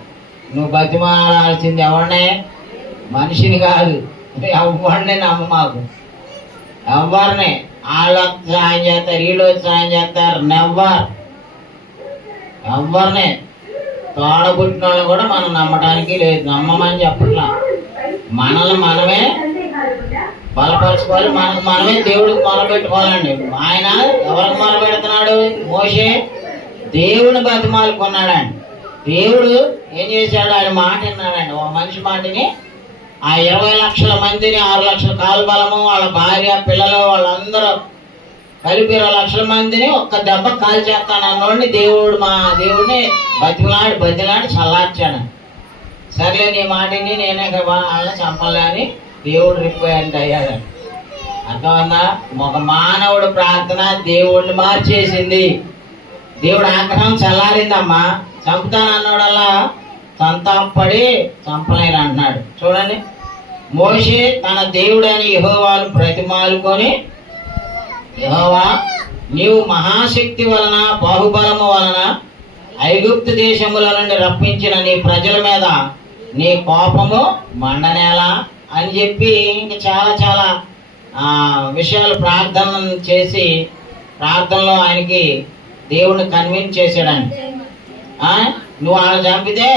నువ్వు బతిమాలాల్సింది ఎవరినే? మనిషిని కాదు, ఎవరిని నమ్మ మాకు. ఎవరిని వాళ్ళు సాయం చేస్తారు, వీళ్ళు సాయం చేస్తారు. ఎవరిని తోడబుట్టిన వాళ్ళు కూడా మనం నమ్మడానికి లేదు. నమ్మమని చెప్పట్లా, మనల్ని మనమే బలపరుచుకోవాలి, మనకు మనమే దేవుడికి మొదలుపెట్టుకోవాలండి. ఆయన ఎవరికి మొదలుపెడుతున్నాడు? మోషే దేవుని బతిమాలుకున్నాడండి. దేవుడు ఏం చేశాడు? ఆయన మాట విన్నాడండి. ఒక మనిషి మాటని ఆ 20 లక్షల మందిని, 6 లక్షల కాలు బలము, వాళ్ళ భార్య పిల్లలు వాళ్ళందరూ కలిపి 20 లక్షల మందిని ఒక్క దెబ్బ కాల్ చేస్తాను అన్నోడిని దేవుడిని బతిలాడి చల్లార్చాడు. సర్లే నీ మాటని నేనే వాళ్ళని చంపాలి అని దేవుడు రిక్వైర్మెంట్ అయ్యాడు. అర్థమన్నా? ఒక మానవుడు ప్రార్థన దేవుడిని మార్చేసింది. దేవుడు ఆగ్రహం చల్లారిందమ్మా. చంపుతానన్నోడల్లా సంతాపడి చంపలేను అంటున్నాడు. చూడండి, మోషే తన దేవుడని యెహోవాను బ్రతిమాలుకొని, యెహోవా నీవు మహాశక్తి వలన బాహుబలము వలన ఐగుప్తు దేశముల నుండి రప్పించిన నీ ప్రజల మీద నీ కోపము మండనేలా అని చెప్పి ఇంకా చాలా విషయాలు ప్రార్థన చేసి ప్రార్థనలో ఆయనకి దేవుడిని కన్విన్స్ చేశాడండి. నువ్వు వాళ్ళని చంపితే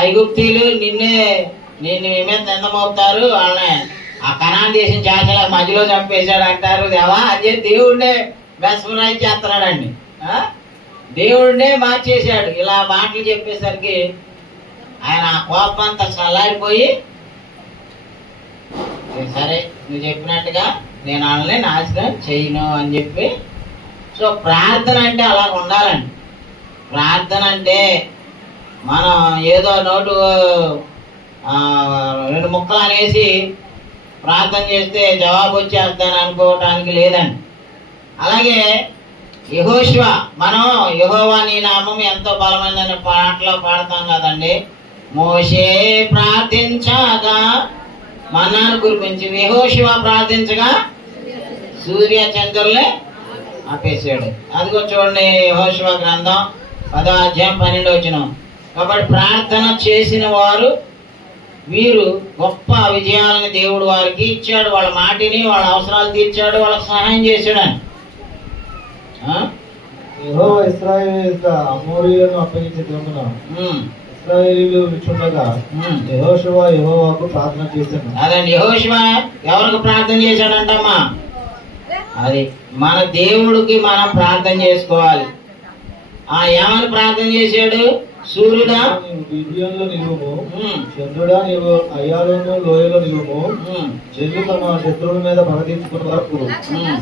ఐగుప్తీయులు నిన్ను మీద నిందమవుతారు, వాళ్ళని ఆ కనాన్ దేశం చేసే మధ్యలో చంపేశాడు అంటారు. దేవా అదే దేవుడినే మెస్మరైజ్ చేస్తున్నాడండి. దేవుడినే మార్చేశాడు. ఇలా మాటలు చెప్పేసరికి ఆయన ఆ కోపం అంతా చల్లారిపోయి, సరే నువ్వు చెప్పినట్టుగా నేను వాళ్ళని నాశనం చేయను అని చెప్పి. సో ప్రార్థన అంటే అలా ఉండాలండి. ప్రార్థన అంటే మనం ఏదో నోటు 2 ముక్కలు అనేసి ప్రార్థన చేస్తే జవాబు వచ్చేస్తాను అనుకోవటానికి లేదండి. అలాగే యెహోషువ, మనం యెహోవా నీ నామం ఎంతో బలమైందని పాటలో పాడతాం కదండి. మోషే ప్రార్థించగా మన్నాను కురిపించి, యెహోషువ ప్రార్థించగా సూర్య చంద్రుల్ని ఆపేసాడు. అదిగో చూడండి, యెహోషువ గ్రంథం 10వ అధ్యాయం 12వ వచనం. కాబట్టి ప్రార్థన చేసిన వారు వీరు గొప్ప విజయాలను దేవుడు వారికి ఇచ్చాడు. వాళ్ళ మాటిని, వాళ్ళ అవసరాలు తీర్చాడు, వాళ్ళకి సహాయం చేశాడని. యెహోవా ఇశ్రాయేలు అమోరీయులను అప్పగించినందున ఇశ్రాయేలీయులు విచుండగా యెహోవాకు ప్రార్థన చేశాడు. అదండి, యెహోషువ ఎవరికి ప్రార్థన చేశాడంటమ్మా? అది మన దేవుడికి మనం ప్రార్థన చేసుకోవాలి. ఏమని ప్రార్థన చేశాడు? సూర్యుడా గిబియోనులో నిలువుము, చంద్రుడా నీవు అయ్యాలోను లోయలో నిలువుము, జల్లు తమ శత్రువుల మీద పగదీర్చుకున్న వరకు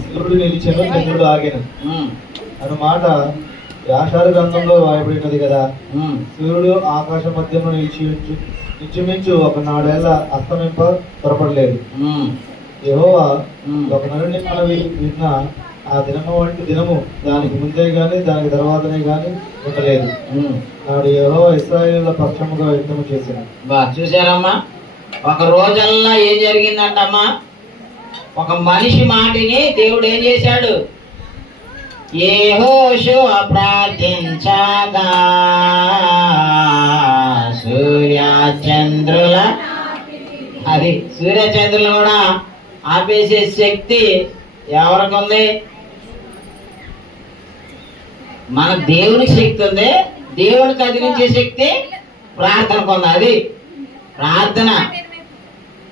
సూర్యుడు నిలిచెను, చంద్రుడు ఆగెను అన్నమాట యాషారు గ్రంథంలో రాయబడినది కదా. సూర్యుడు ఆకాశ మధ్యంలో నిలిచి ఒక 4 ఏళ్ల అస్తమింప త్వరపడలేదు. యెహోవా ఒక నరుని మనవి విన్న ఆ దినము వంటి దినము దానికి ముందే గాని దానికి తర్వాతనే గాని ఉండలేదు. నాడు యెహోవా ఇశ్రాయేలుల పక్షముగా యుద్ధము చేశాను. చూసారమ్మా, ఒక రోజల్లా ఏం జరిగిందంటమ్మా? ఒక మనిషి మాటిని దేవుడు ఏం చేశాడు? యెహోషువ ప్రార్థించగా సూర్య చంద్రుల, అది సూర్య చంద్రులు కూడా ఆపేసే శక్తి ఎవరికి ఉంది? మన దేవునికి శక్తి ఉంది. దేవుని కదిలించే శక్తి ప్రార్థనకు ఉంది. అది ప్రార్థన.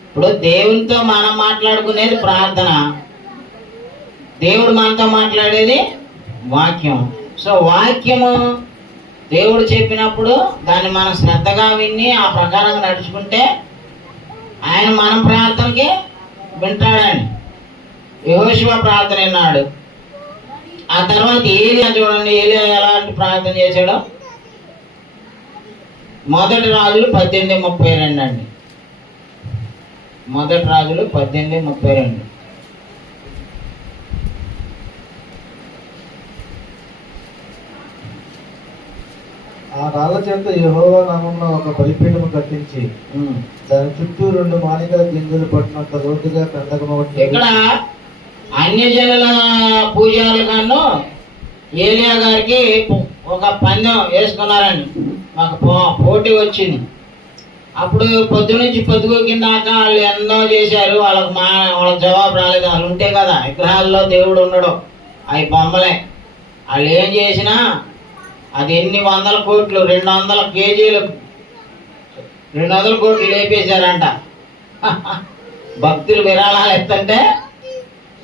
ఇప్పుడు దేవునితో మనం మాట్లాడుకునేది ప్రార్థన, దేవుడు మనతో మాట్లాడేది వాక్యం. సో వాక్యము దేవుడు చెప్పినప్పుడు దాన్ని మనం శ్రద్ధగా విని ఆ ప్రకారంగా నడుచుకుంటే ఆయన మన ప్రార్థనకి వింటాడండి. యెహోషువ ప్రార్థన విన్నాడు. ఆ తర్వాత ఏలియా చూడండి, ఏలియా ఎలాంటి ప్రార్థన చేశాడో. 1 రాజులు 18:32 అండి. 1 రాజులు 18:32. ఆ రాళ్ళ చేత యెహోవా నామమున ఒక బలిపీఠము కట్టించి దాని చుట్టూ 2 మానికల గింజలు పట్టినంత లోతుగా కందకమొకటి. ఇక్కడ అన్యజనుల పూజారులు గాను ఏలియా గారికి ఒక పందెం వేసుకున్నారండి, మాకు పోటీ వచ్చింది. అప్పుడు పొద్దు నుంచి పొద్దుగోకిందాక వాళ్ళు ఎన్నో చేశారు, వాళ్ళకి జవాబు రాలేదు. వాళ్ళు ఉంటే కదా విగ్రహాల్లో దేవుడు ఉండడు, అవి బొమ్మలే. వాళ్ళు ఏం చేసినా అది ఎన్ని వందల కోట్లు, 200 కేజీలు 200 కోట్లు లేపేశారంట. భక్తులు విరాళాలు ఎత్తంటే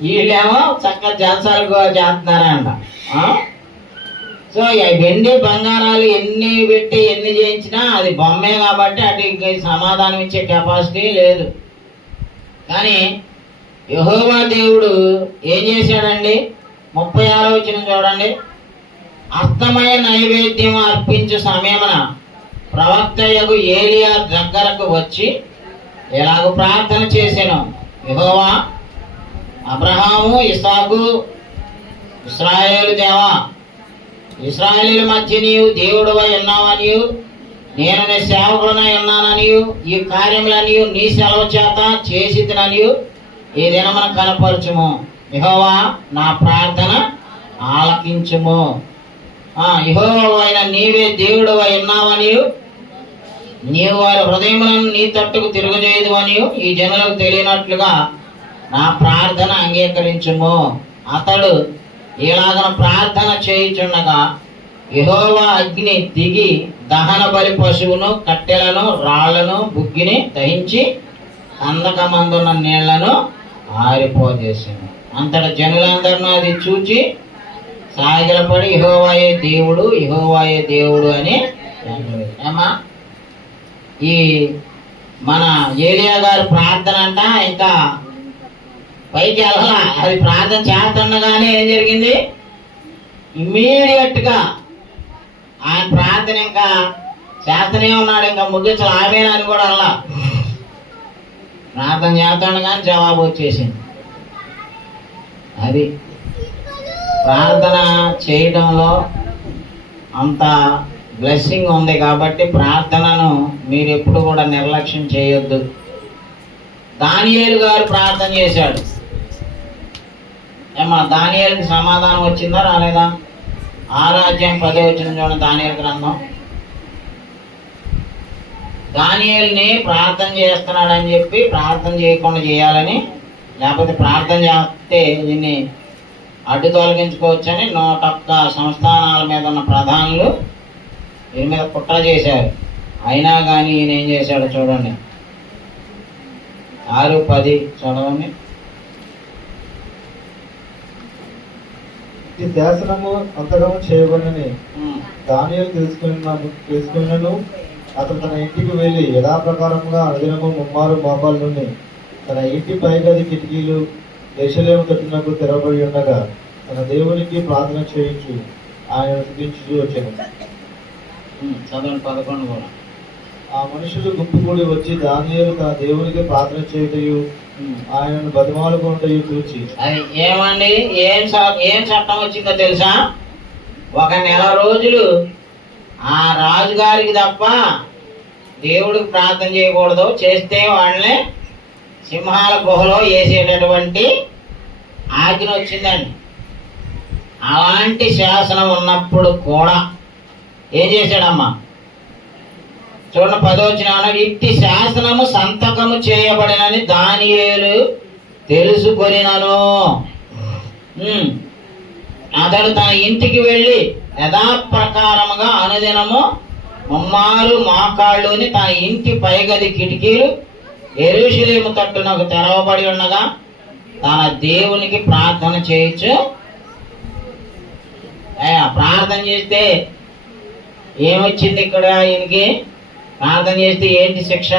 వీళ్ళేమో చక్కగా జలసాలు చేస్తున్నారంట. సో వెండి బంగారాలు ఎన్ని పెట్టి ఎన్ని చేయించినా అది బొమ్మే కాబట్టి అటు సమాధానం ఇచ్చే కెపాసిటీ లేదు. కానీ యెహోవా దేవుడు ఏం చేశాడండి? 36వ వచనం చూడండి. అస్తమయ నైవేద్యం అర్పించు సమయమున ప్రవక్తయగు ఏలియా దగ్గరకు వచ్చి ఎలాగ ప్రార్థన చేశాను, యెహోవా, అబ్రహాము, ఇస్సాకు, ఇశ్రాయేలు దేవా, ఇశ్రాయేలీల మధ్య నీవు దేవుడువై ఉన్నావనియు నేను నీ సేవకుడనై ఉన్నాననియు ఈ కార్యములనియు నీ సెలవు చేత చేసిననియు ఈ దినమున కనపరచుము. యెహోవా, నా ప్రార్థన ఆలకించుము. యెహోవా నీవే దేవుడువై ఉన్నావనియు నీవు వారి హృదయములను నీ తట్టుకు తిరగజేయదు అనియు ఈ జనులకు తెలియనట్లుగా నా ప్రార్థన అంగీకరించుము. అతడు ఇలాగన ప్రార్థన చేయుచుండగా యెహోవా అగ్ని దిగి దహన బలి పశువును, కట్టెలను, రాళ్లను, బుగ్గిని దహించి కందకమందున్న నీళ్లను ఆరిపోజేసింది. అంతట జనులందరూ అది చూచి సాగిలపడి యెహోవాయే దేవుడు, యెహోవాయే దేవుడు అని ఏమా ఈ మన ఏలియా గారి ప్రార్థన అంట ఇంకా పైకి వెళ్ళాల. అది ప్రార్థన చేస్తుండగానే ఏం జరిగింది? ఇమ్మీడియట్గా ఆయన ప్రార్థన ఇంకా చేస్తూనే ఉన్నాడు, ఇంకా ముగించలు ఆమెనని కూడా అలా ప్రార్థన చేస్తుండగానే జవాబు వచ్చేసింది. అది ప్రార్థన చేయడంలో అంత బ్లెస్సింగ్ ఉంది కాబట్టి ప్రార్థనను మీరు ఎప్పుడు కూడా నిర్లక్ష్యం చేయొద్దు. దానియేలు గారు ప్రార్థన చేశాడు. దానియేలుకి సమాధానం వచ్చిందా రాలేదా? 6వ అధ్యాయం 10వ వచనం చూడండి. దానియేలు గ్రంథం. దానియేలుని ప్రార్థన చేస్తున్నాడని చెప్పి ప్రార్థన చేయకుండా చేయాలని, లేకపోతే ప్రార్థన చేస్తే దీన్ని అడ్డు తొలగించుకోవచ్చని 101 సంస్థానాల మీద ఉన్న ప్రధానులు దీని మీద కుట్ర చేశారు. అయినా కానీ ఈయన ఏం చేశాడు చూడండి. 6:10 చదవండి. ఈ శాసనము అంతగము చేయబడినని దానియేలు తెలుసుకున్నను అతను తన ఇంటికి వెళ్ళి యథాప్రకారముగా అనుదినము 3 మోకాళ్ళ నుండి తన ఇంటి పైగది కిటికీలు యెరూషలేము తట్టునకు తెరవబడి ఉండగా తన దేవునికి ప్రార్థన చేయించు ఆయన స్తుతించుచూ వచ్చెను. చదవండి 11 కూడా. ఆ మనుషులు గుంపు కూడి వచ్చి దానియేలు తన దేవునికి ప్రార్థన చేయుటయు ఆయనను బతిమాలుకొనుటయు చూచి. అది ఏమండి, ఏం చట్టం వచ్చిందో తెలుసా? 1 నెల రోజులు ఆ రాజుగారికి తప్ప దేవుడికి ప్రార్థన చేయకూడదు, చేస్తే వాళ్ళని సింహాల గుహలో వేసేటటువంటి ఆజ్ఞ వచ్చిందండి. అలాంటి శాసనం ఉన్నప్పుడు కూడా ఏం చేశాడమ్మా చూడండి 10వ వచనం. ఇట్టి శాసనము సంతకము చేయబడినని దానియేలు తెలుసుకొనినను అతడు తన ఇంటికి వెళ్ళి యథాప్రకారముగా అనుదినము 3 మోకాళ్ళుని తన ఇంటి పైగది కిటికీలు యెరూషలేము తట్టునకు తెరవబడి ఉండగా తన దేవునికి ప్రార్థన చేయొచ్చు. ప్రార్థన చేస్తే ఏమొచ్చింది ఇక్కడ? ఈయనకి ప్రార్థన చేస్తే ఏంటి శిక్ష?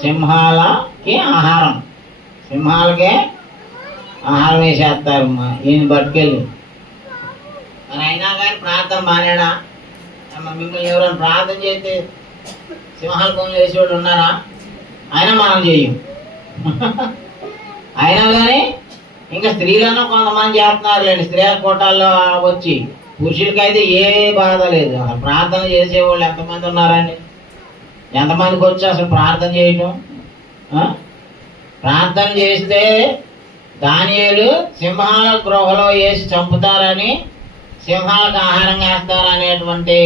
సింహాలకి ఆహారం, సింహాలకే ఆహారం వేసేస్తారు ఈయన పట్టుకెళ్ళి. మరి అయినా కానీ ప్రార్థన మానేడా? మిమ్మల్ని ఎవరైనా ప్రార్థన చేస్తే సింహాల పనులు వేసేవాళ్ళు ఉన్నారా? అయినా మనం చెయ్యం. అయినా కానీ ఇంకా స్త్రీలను కొంతమంది చేస్తున్నారులేండి, స్త్రీల కోటాల్లో వచ్చి. పురుషులకైతే ఏ బాధ లేదు. అసలు ప్రార్థన చేసేవాళ్ళు ఎంతమంది ఉన్నారండి? ఎంతమందికి వచ్చి అసలు ప్రార్థన చేయటం? ప్రార్థన చేస్తే దానియేలు సింహాల గృహలో వేసి చంపుతారని సింహాలకు ఆహారం వేస్తారు అనేటువంటి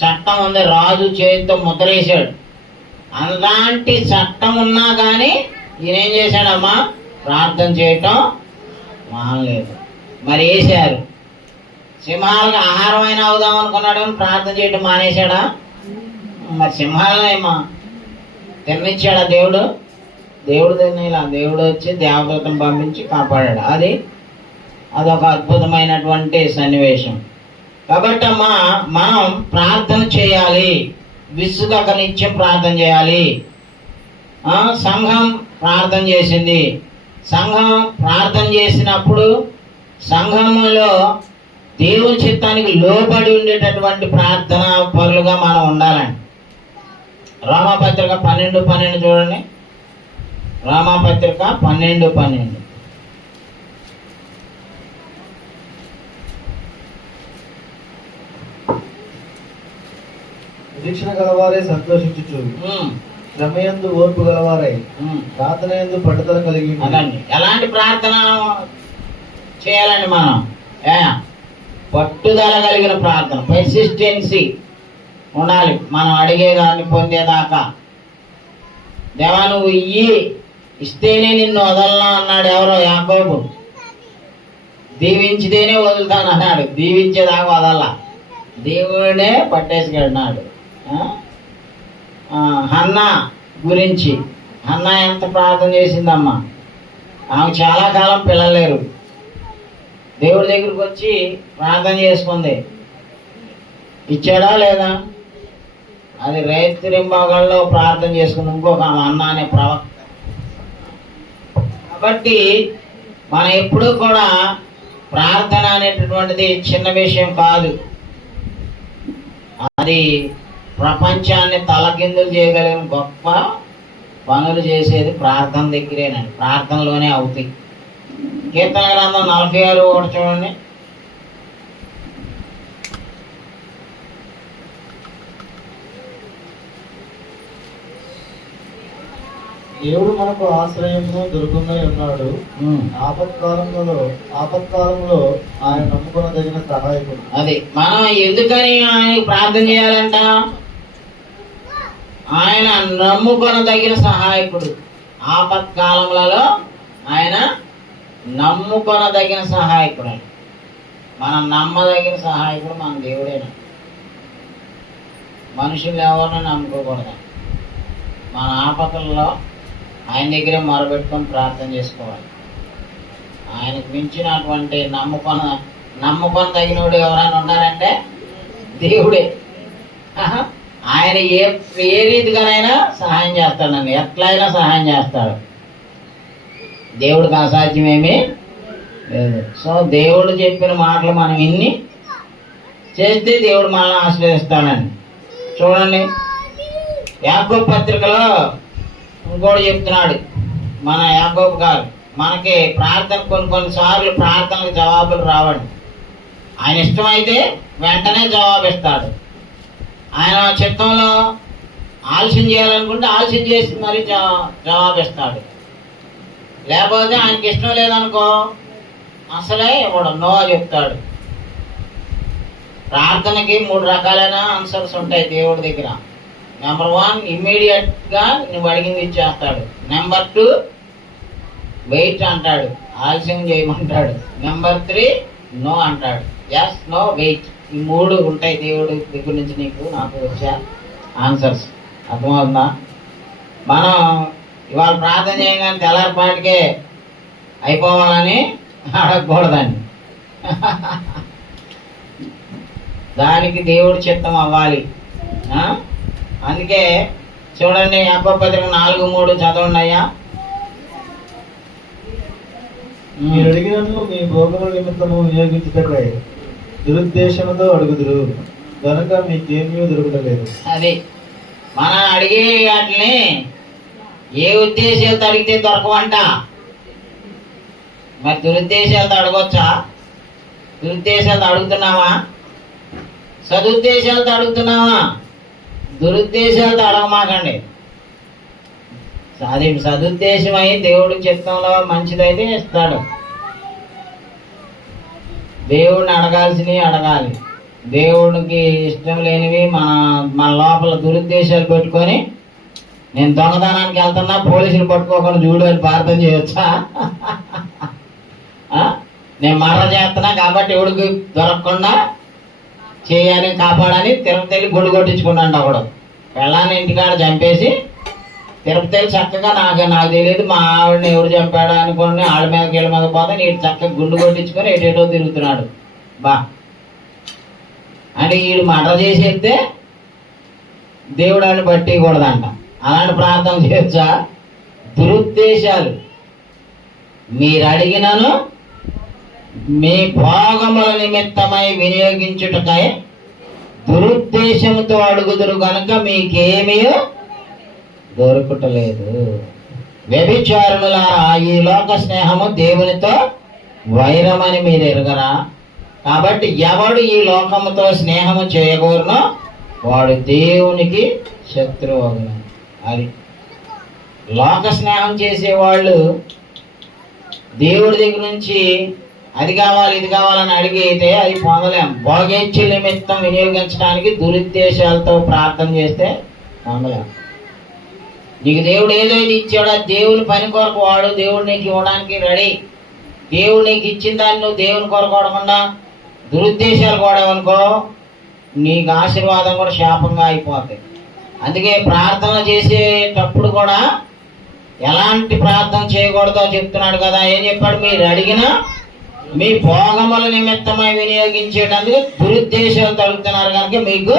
చట్టం ఉంది, రాజు చేతితో ముద్రేశాడు. అలాంటి చట్టం ఉన్నా కానీ ఈయన ఏం చేశాడమ్మా, ప్రార్థన చేయటం మానలేదు. మరి వేశారు, సింహాలకు ఆహారం అయినా అవుదాం అనుకున్నాడు కానీ ప్రార్థన చేయటం మానేశాడా? మరి సింహాలనేమా తినిచ్చాడా దేవుడు? దేవుడు తినేలా, దేవుడు వచ్చి దేవదూతను పంపించి కాపాడాడు. అదొక అద్భుతమైనటువంటి సన్నివేశం. కాబట్టి అమ్మా, మనం ప్రార్థన చేయాలి, విసుగక నిత్యం ప్రార్థన చేయాలి. సంఘం ప్రార్థన చేసింది. సంఘం ప్రార్థన చేసినప్పుడు సంఘంలో దేవుని చిత్తానికి లోబడి ఉండేటటువంటి ప్రార్థన పరులుగా మనం ఉండాలండి. రోమాపత్రిక 12:12 చూడండి. రోమాపత్రిక 12:12. నిరీక్షణ గలవారే సంతోషించుచు, శ్రమయందు ఓర్పు గలవారై, ప్రార్థన యందు పట్టుదల కలిగి. అదండి, ఎలాంటి ప్రార్థన చేయాలండి మనం? పట్టుదల కలిగిన ప్రార్థన, పెర్సిస్టెన్సీ ఉండాలి. మనం అడిగేదాన్ని పొందేదాకా. దేవా నువ్వు ఇస్తేనే నిన్ను వదలనా అన్నాడు ఎవరో, యాకోబు. దీవించితేనే వదులుతాను అన్నాడు, దీవించేదాకా వదల్లా, దేవుడే పట్టేసుకెళ్ళినాడు. హన్నా గురించి, హన్నా ఎంత ప్రార్థన చేసిందమ్మా. ఆమె చాలా కాలం పిల్లలు లేరు, దేవుడి దగ్గరికి వచ్చి ప్రార్థన చేసుకుంది. ఇచ్చాడా లేదా? అది రైతురింబాగల్లో ప్రార్థన చేసుకుంది. ఇంకొక అన్న అనే ప్రవక్త. కాబట్టి మనం ఎప్పుడూ కూడా ప్రార్థన అనేటటువంటిది చిన్న విషయం కాదు. అది ప్రపంచాన్ని తలకిందులు చేయగలిగిన గొప్ప పనులు చేసేది ప్రార్థన దగ్గరేనండి. ప్రార్థనలోనే అవుతాయి. కీర్తన గ్రంథం 46 చూడండి. దేవుడు మనకు ఆశ్రయమును దుర్గమై ఉన్నాడు. ఆపత్కాలంలో ఆయన నమ్ముకొనదగిన సహాయకుడు. అది మనం ఎందుకని ఆయన ప్రార్థన చేయాలంట? ఆయన నమ్ముకొనదగిన సహాయకుడు. ఆపత్కాలములలో ఆయన నమ్ముకొనదగిన సహాయకుడు. మనం నమ్మదగిన సహాయకుడు మన దేవుడేనా. మనుషులు ఎవరిని నమ్ముకోకూడదు. మన ఆపదల్లో ఆయన దగ్గరే మొరబెట్టుకొని ప్రార్థన చేసుకోవాలి. ఆయనకు మించినటువంటి నమ్ముకొని తగినోడు ఎవరైనా ఉన్నారంటే దేవుడే. ఆయన ఏ రీతిగానైనా సహాయం చేస్తాడండి, ఎట్లయినా సహాయం చేస్తాడు. దేవుడికి అసాధ్యమేమీ లేదు. సో దేవుడు చెప్పిన మాటలు మనం విన్ని చేస్తే దేవుడు మనల్ని ఆశీర్వదిస్తాడండి. చూడండి, యాకోబు పత్రికలో ఇంకోటి చెప్తున్నాడు మన యాకోబు గారు. మనకి ప్రార్థన కొన్నిసార్లు ప్రార్థనకు జవాబులు రావండి. ఆయన ఇష్టమైతే వెంటనే జవాబిస్తాడు. ఆయన చిత్తంలో ఆలస్యం చేయాలనుకుంటే ఆలస్యం చేసి మరి జవాబిస్తాడు. లేకపోతే ఆయనకి ఇష్టం లేదనుకో అసలే ఇవ్వడం, నో చెప్తాడు. ప్రార్థనకి 3 రకాలైన ఆన్సర్స్ ఉంటాయి దేవుడి దగ్గర. నెంబర్ 1 ఇమ్మీడియట్గా నువ్వు అడిగింది ఇచ్చేస్తాడు. నెంబర్ 2 వెయిట్ అంటాడు, ఆలస్యం చేయమంటాడు. నెంబర్ 3 నో అంటాడు, ఎస్ నో వెయిట్. ఈ 3 ఉంటాయి దేవుడి దగ్గర నుంచి నీకు నాకు వచ్చే ఆన్సర్స్. అర్థమవుతుందా? మనం ఇవాళ ప్రార్థన చేయగానే తెల్లారిపాటికే అయిపోవాలని అడగకూడదండి. దానికి దేవుడి చిత్తం అవ్వాలి. అందుకే చూడండి, యాకోబు పత్రిక 4:3 చదవండి అయ్యా. మీరు అడిగినట్లు మీ భోగముల నిమిత్తము వినియోగించుటకై దురుద్దేశంతో అడుగుదురు, కనుక మీకేమీ దొరకలేదు. అది మనం అడిగే వాటిని ఏ ఉద్దేశాలతో అడిగితే దొరకవంట. మరి దురుద్దేశాలతో అడగొచ్చా? దురుద్దేశాలతో అడుగుతున్నావా? సదుద్దేశాలతో అడుగుతున్నావా? దురుద్దేశాలతో అడగమాకండి. అది సదుద్దేశమై దేవుడి చిత్తంలో మంచిదైతే ఇస్తాడు. దేవుడిని అడగాల్సినవి అడగాలి. దేవుడికి ఇష్టం లేనివి మన లోపల దురుద్దేశాలు పెట్టుకొని, నేను దొంగతనానికి వెళ్తున్నా పోలీసులు పట్టుకోకుండా చూడు అని ప్రార్థన చేయొచ్చా? నేను మర్ర చేస్తున్నా కాబట్టి ఎవడికి దొరకకుండా చేయాలి, కాపాడని తిరుపతి వెళ్ళి గుడి కొట్టించుకున్నాడు ఒకడు. పెళ్ళాన్ని ఇంటికాడ చంపేసి తిరుపతి వెళ్ళి చక్కగా నాకు తెలియదు మా ఆవిడని ఎవరు చంపాడా అనుకోండి, ఆళ్ళ మీద కీళ్ళ మీద పోతే నీటి చక్కగా గుండు కొట్టించుకొని ఎటేటో తిరుగుతున్నాడు. అంటే వీడు మర్ర చేసేస్తే దేవుడు అని పట్టకూడదంట. అలాంటి ప్రార్థన చేయొచ్చా? దురుద్దేశాలు మీరు అడిగినను మీ భోగముల నిమిత్తమై వినియోగించుటకై దురుద్దేశంతో అడుగుదురు కనుక మీకేమీ దొరకటలేదు. వ్యభిచారులారా, ఈ లోక స్నేహము దేవునితో వైరమని మీరు ఎరుగరా? కాబట్టి ఎవడు ఈ లోకముతో స్నేహము చేయకూడనో వాడు దేవునికి శత్రువు అగును. అది లోక స్నేహం చేసేవాళ్ళు దేవుడి దగ్గర నుంచి అది కావాలి ఇది కావాలని అడిగితే అది పొందలేం. భోగేచ్ఛ నిమిత్తం వినియోగించడానికి దురుద్దేశాలతో ప్రార్థన చేస్తే పొందలేం. నీకు దేవుడు ఏదైతే ఇచ్చాడో దేవుని పని కొరకు వాడు. దేవుడు నీకు ఇవ్వడానికి రెడీ. దేవుడు నీకు ఇచ్చిన దాన్ని నువ్వు దేవుని కొరకు వాడకుండా దురుద్దేశాలు కూడావనుకో, నీకు ఆశీర్వాదం కూడా శాపంగా అయిపోతాయి. అందుకే ప్రార్థన చేసేటప్పుడు కూడా ఎలాంటి ప్రార్థన చేయకూడదో చెప్తున్నాడు కదా. ఏం చెప్పాడు? మీరు అడిగిన మీ భోగముల నిమిత్తమై వినియోగించేటందుకు దురుద్దేశాలు తగులుతున్నారు కనుక మీకు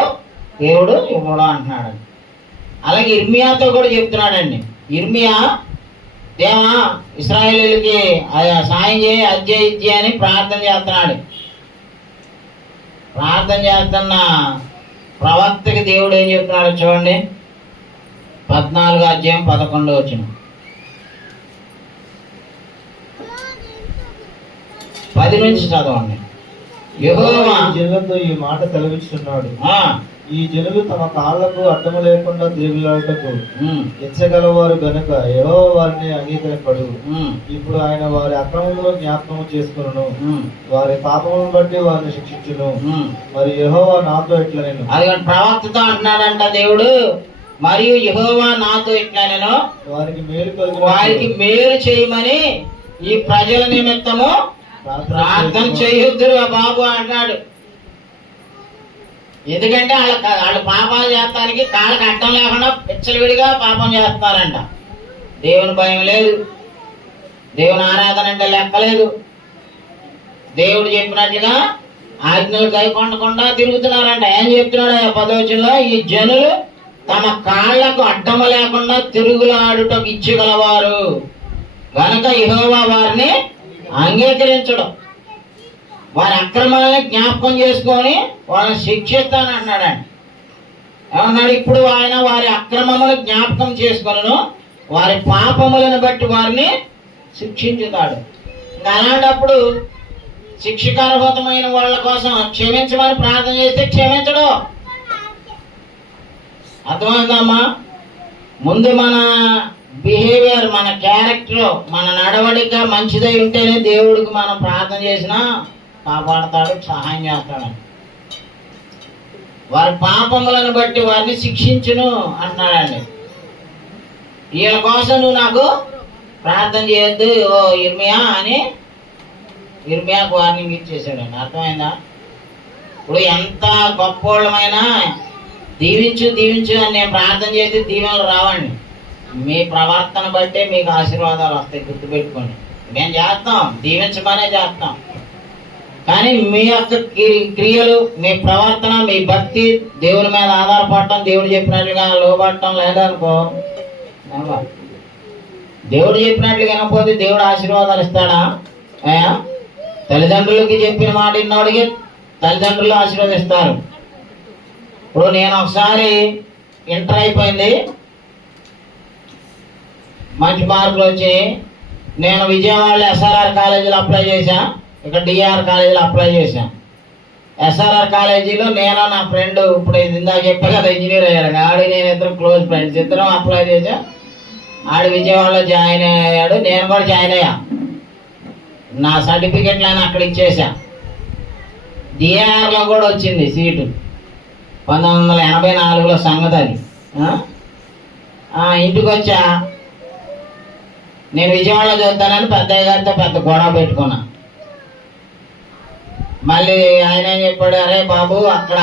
దేవుడు ఇవ్వడం అంటున్నాడు. అలాగే ఇర్మియాతో కూడా చెప్తున్నాడండి. ఇర్మియా, దేవా ఇశ్రాయేలీయులకి సాయం చేయి, అది చేయి అని ప్రార్థన చేస్తున్నాడు. ప్రార్థన చేస్తున్న ప్రవక్తకి దేవుడు ఏం చెప్తున్నాడు చూడండి. 14:11 10 నుంచి చదవండి. యెహోవా జనులతో ఈ మాట సెలవిస్తున్నాడు, ఈ జనులు తమ కాళ్లకు అడ్డము లేకుండా తిరుగులాటకు ఇచ్చగలవారు గనుక యెహోవా వారిని అంగీకరింపడు. ఇప్పుడు ఆయన వారి అక్రమములను జ్ఞాపకము చేసుకును, వారి పాపములను బట్టి వారిని శిక్షించును. మరి యెహోవా నాతో ఇట్లా నేను అది ప్రవక్తతో అంటున్నాడంట దేవుడు. మరియు యెహోవా నాతో ఇట్లా నేను వారికి మేలు చేయమని ఈ ప్రజల నిమిత్తము ప్రార్థన చేయొద్దురు బాబు అన్నాడు. ఎందుకంటే వాళ్ళు పాపాలు చేస్తానికి కాళ్ళకి అడ్డం లేకుండా పిచ్చలవిడిగా పాపం చేస్తున్నారంట. దేవుని భయం లేదు, దేవుని ఆరాధన అంటే లెక్కలేదు. దేవుడు చెప్పినట్లుగా ఆజ్ఞలు కైకొనకుండా తిరుగుతున్నారంట. ఏం చెప్తున్నాడు 10వ వచనంలో? ఈ జనులు తమ కాళ్లకు అడ్డము లేకుండా తిరుగులాడుటకు ఇచ్చగలవారు గనక యెహోవా వారిని అంగీకరించడం, వారి అక్రమాలని జ్ఞాపకం చేసుకొని వాళ్ళని శిక్షిస్తాను అన్నాడండి. ఏమన్నాడు? ఇప్పుడు ఆయన వారి అక్రమములు జ్ఞాపకం చేసుకొను, వారి పాపములను బట్టి వారిని శిక్షించుతాడు. ఇంకా అలాంటప్పుడు శిక్షకార్హతమైన వాళ్ళ కోసం క్షమించమని ప్రార్థన చేస్తే క్షమించడు. అర్థమవుతుందమ్మా? ముందు మన బిహేవియర్, మన క్యారెక్టర్, మన నడవడిక మంచిదై ఉంటేనే దేవుడికి మనం ప్రార్థన చేసినా కాపాడతాడు, సహాయం చేస్తాడు. వారి పాపములను బట్టి వారిని శిక్షించును అంటున్నాడండి. వీళ్ళ కోసం నువ్వు నాకు ప్రార్థన చేయొద్దు ఓ ఇర్మియా అని ఇర్మియాకు వార్నింగ్ ఇచ్చేసాడండి. అర్థమైందా? ఇప్పుడు ఎంత గొప్పోళ్ళమైనా దీవించు దీవించు అని నేను ప్రార్థన చేసి దీవెనలు రావండి. మీ ప్రవర్తన బట్టే మీకు ఆశీర్వాదాలు వస్తాయి, గుర్తుపెట్టుకోండి. మేము చేస్తాం, దీవించమనే చేస్తాం. కానీ మీ యొక్క క్రియలు, మీ ప్రవర్తన, మీ భక్తి దేవుని మీద ఆధారపడటం, దేవుడు చెప్పినట్లుగా లోబడటం లేదనుకో, దేవుడు చెప్పినట్లుగా వినకపోతే దేవుడు ఆశీర్వాదాలు ఇస్తాడా? తల్లిదండ్రులకి చెప్పిన మాట ఇన్నోడికి తల్లిదండ్రులు ఆశీర్వదిస్తారు. ఇప్పుడు నేను ఒకసారి ఇంటర్ అయిపోయింది, మంచి మార్కులు వచ్చి నేను విజయవాడలో SRR కాలేజీలో అప్లై చేశాను, ఇక్కడ DR కాలేజీలో అప్లై చేశాను. SRR కాలేజీలో నేను నా ఫ్రెండ్, ఇప్పుడు ఇందాక చెప్పా కదా ఇంజనీర్ అయ్యాడు, ఆడి నేను ఇద్దరు క్లోజ్ ఫ్రెండ్స్, ఇద్దరం అప్లై చేశా. ఆడు విజయవాడలో జాయిన్ అయ్యాడు, నేను కూడా జాయిన్ అయ్యా. నా సర్టిఫికెట్లను అక్కడ ఇచ్చేసా. డిఆర్లో కూడా వచ్చింది సీటు. 1984లో సంగతి అది. ఇంటికి వచ్చా, నేను విజయవాడలో చదువుతానని పెద్దయ్య గారితో పెద్ద గొడవ పెట్టుకున్నా. మళ్ళీ ఆయన ఏం చెప్పాడు, అరే బాబు అక్కడ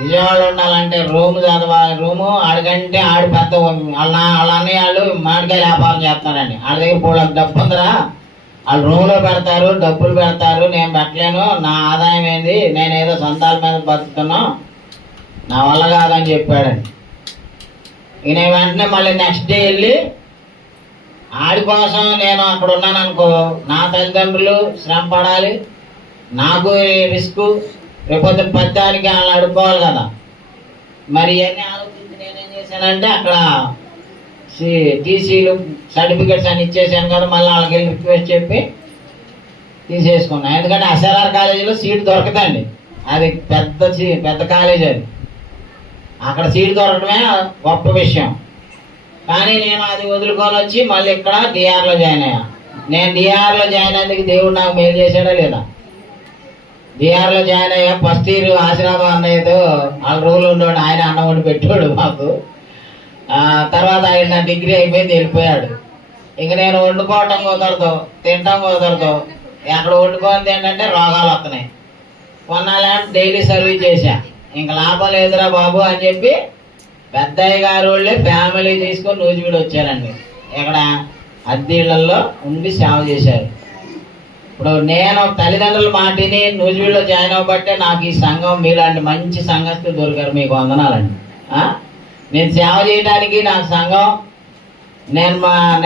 విజయవాడలో ఉండాలంటే రూమ్ చదవాలి, రూము ఆడికంటే ఆడి పెద్ద వాళ్ళ అన్నయ్య వాళ్ళు మామిడికాయ వ్యాపారం చేస్తారండి, వాళ్ళ దగ్గర పూలకు డబ్బు ఉందరా, వాళ్ళు రూమ్లో పెడతారు, డబ్బులు పెడతారు, నేను పెట్టలేను, నా ఆదాయం ఏంది, నేను ఏదో సొంతాల మీద బతుకుతున్నా, నా వల్ల కాదని చెప్పాడండి. ఈయన వెంటనే మళ్ళీ నెక్స్ట్ డే వెళ్ళి ఆడి కోసం నేను అక్కడ ఉన్నాను అనుకో, నా తల్లిదండ్రులు శ్రమ పడాలి, నాకు రిస్క్, రేపొద్దు పద్దానికి వాళ్ళని అడుక్కోవాలి కదా. మరి ఇవన్నీ ఆలోచించి నేనేం చేశానంటే అక్కడ టీసీలు సర్టిఫికెట్స్ అని ఇచ్చేసాను కదా, మళ్ళీ వాళ్ళకి వెళ్ళి రిక్వెస్ట్ చెప్పి తీసేసుకున్నాను. ఎందుకంటే ఎస్ఆర్ఆర్ కాలేజీలో సీట్ దొరకదండి, అది పెద్ద కాలేజ్, అది అక్కడ సీట్ దొరకడమే గొప్ప విషయం. కానీ నేను అది వదులుకొని వచ్చి మళ్ళీ ఇక్కడ డిఆర్లో జాయిన్ అయ్యా. నేను డిఆర్లో జాయిన్ అయ్యేందుకు దేవుడు నాకు మేలు చేశాడా లేదా? డిఆర్లో జాయిన్ అయ్యా. ఫస్ట్ ఇయర్ ఆశీర్వాదం అన్నయ్యతో వాళ్ళ రూల్ ఉండేవాడు, ఆయన అన్నం వండి పెట్టాడు మాకు. తర్వాత ఆయన డిగ్రీ అయిపోయింది, వెళ్ళిపోయాడు. ఇంక నేను వండుకోవటం కుదరదు, తినటం కుదరదు, అక్కడ వండుకోనిది ఏంటంటే రోగాలు వస్తున్నాయి. కొన్నాళ్ళేమో డైలీ సర్వీస్ చేశా, ఇంక లాభం లేదురా బాబు అని చెప్పి పెద్దయ్య గారు వాళ్ళే ఫ్యామిలీ తీసుకొని నూజివీడు వచ్చారండి. ఇక్కడ అద్దెళ్ళల్లో ఉండి సేవ చేశారు. ఇప్పుడు నేను తల్లిదండ్రుల మాటిని నూజివీడులో జాయిన్ అవ్వబట్టే నాకు ఈ సంఘం, మీలాంటి మంచి సంఘస్థులు దొరికారు, మీకు వందనాలండి. నేను సేవ చేయడానికి నాకు సంఘం,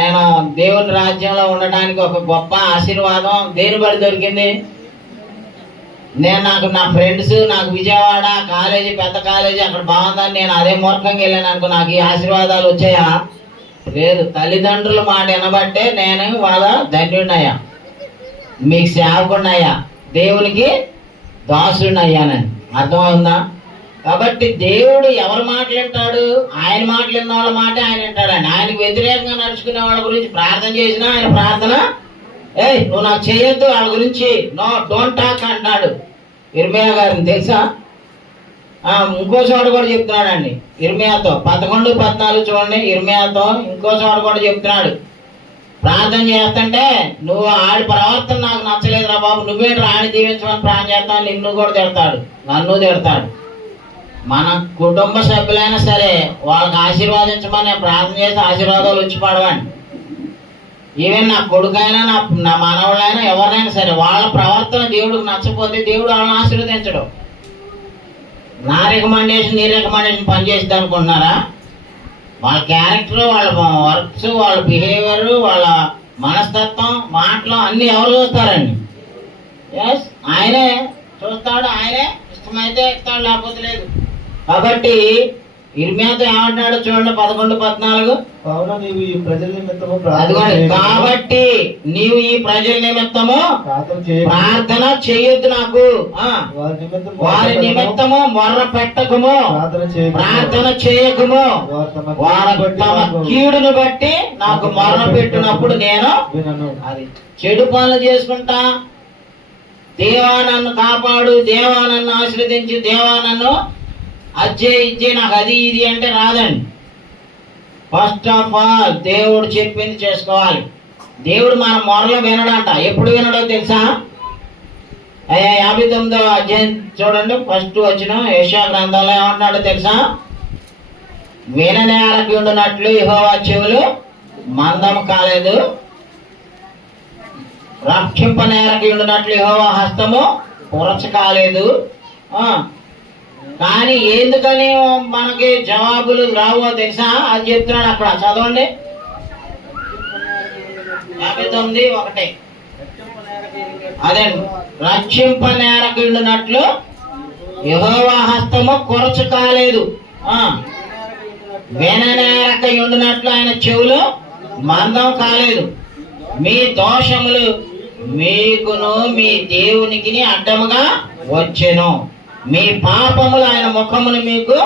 నేను దేవుని రాజ్యంలో ఉండడానికి ఒక గొప్ప ఆశీర్వాదం దేని బట్టి దొరికింది. నాకు నా ఫ్రెండ్స్, నాకు విజయవాడ కాలేజీ, పెద్ద కాలేజీ అక్కడ బాగుందని నేను అదే మూర్ఖంగా వెళ్ళాను అనుకో, నాకు ఈ ఆశీర్వాదాలు వచ్చాయా? లేదు. తల్లిదండ్రుల మాట వినబట్టే నేను వాళ్ళ ధన్యుడినయ్యా, మీకు సేవకుడినయ్యా, దేవునికి దాసుడినయ్యానని. అర్థమవుతుందా? కాబట్టి దేవుడు ఎవరి మాటలు వింటాడు? ఆయన మాటలు విన్న వాళ్ళ మాట ఆయన వింటాడండి. ఆయనకు వ్యతిరేకంగా నడుచుకునే వాళ్ళ గురించి ప్రార్థన చేసినా ఆయన ప్రార్థన, నువ్వు నాకు చేయొద్దు, వాళ్ళ గురించి నో డోంట్ టాక్ అంటున్నాడు. ఇర్మియా గారిని తెలుసా? ఇంకో చోట కూడా చెప్తున్నాడండి ఇర్మియాతో, 11:14 చూడండి. ఇర్మియాతో ఇంకో చోట కూడా చెప్తున్నాడు, ప్రార్థన చేస్తుంటే నువ్వు ఆడి ప్రవర్తన నాకు నచ్చలేదురా బాబు, నువ్వేంటి ఆయన జీవించమని ప్రార్థన చేస్తావు, నిన్ను కూడా తిడతాడు, నన్ను తిడతాడు. మన కుటుంబ సభ్యులైనా సరే వాళ్ళకి ఆశీర్వాదించమని నేను ప్రార్థన చేసి ఆశీర్వాదాలు వచ్చి పడవండి. ఈవెన్ నా కొడుకైనా నా మనవడైనా ఎవరైనా సరే వాళ్ళ ప్రవర్తన దేవుడికి నచ్చపోతే దేవుడు వాళ్ళని ఆశీర్వదించడు. నా రికమెండేషన్ నీ రికమెండేషన్ పనిచేస్తుంది అనుకుంటున్నారా? వాళ్ళ క్యారెక్టర్, వాళ్ళ వర్క్స్, వాళ్ళ బిహేవియర్, వాళ్ళ మనస్తత్వం, మాటలు అన్నీ ఎవరు చూస్తారండి? ఎస్, ఆయనే చూస్తాడు, ఆయనే ఇష్టమైతే ఇస్తాడు, లేకపోతే లేదు. కాబట్టి ఇర్మియాతో ఏమంటున్నాడు చూడండి, 11:14. కాబట్టి నీవు ఈ ప్రజల నిమిత్తము ప్రార్థన చేయొద్దు, నాకు వారి నిమిత్తము మొర్ర పెట్టకము, ప్రార్థన చేయకము, వారు తమ కీడును బట్టి నాకు మొర్ర పెట్టినప్పుడు నేను అది చెడు పనులు చేసుకుంటా, దేవా నన్ను కాపాడు, దేవా నన్ను ఆశీర్వదించి, దేవా నన్ను ఇచ్చే నాకు అది ఇది అంటే రాదండి. ఫస్ట్ ఆఫ్ ఆల్ దేవుడు చెప్పింది చేసుకోవాలి. దేవుడు మన మొరలో వినడంట. ఎప్పుడు వినడో తెలుసా? 59వ అధ్యాయం చూడండి, ఫస్ట్ వచ్చిన యెషయా గ్రంథంలో ఏమంటున్నాడో తెలుసా? విననేరకి ఉండునట్లు యెహోవా చెవులు మందము కాలేదు, రక్షింపనేరకి ఉండునట్లు యెహోవా హస్తము పురచ కాలేదు. కానీ ఎందుకని మనకి జవాబులు రావో తెలుసా? అది చెప్తున్నాడు అక్కడ, చదవండి. 59:1. అదే రక్షింపనేరకుండునట్లు యెహోవా హస్తము కొరచు కాలేదు, విననేరక ఉండునట్లు ఆయన చెవులు మందం కాలేదు. మీ దోషములు మీకును మీ దేవునికి అడ్డముగా వచ్చెను, మీ పాపములు ఆయన ముఖమును మీకు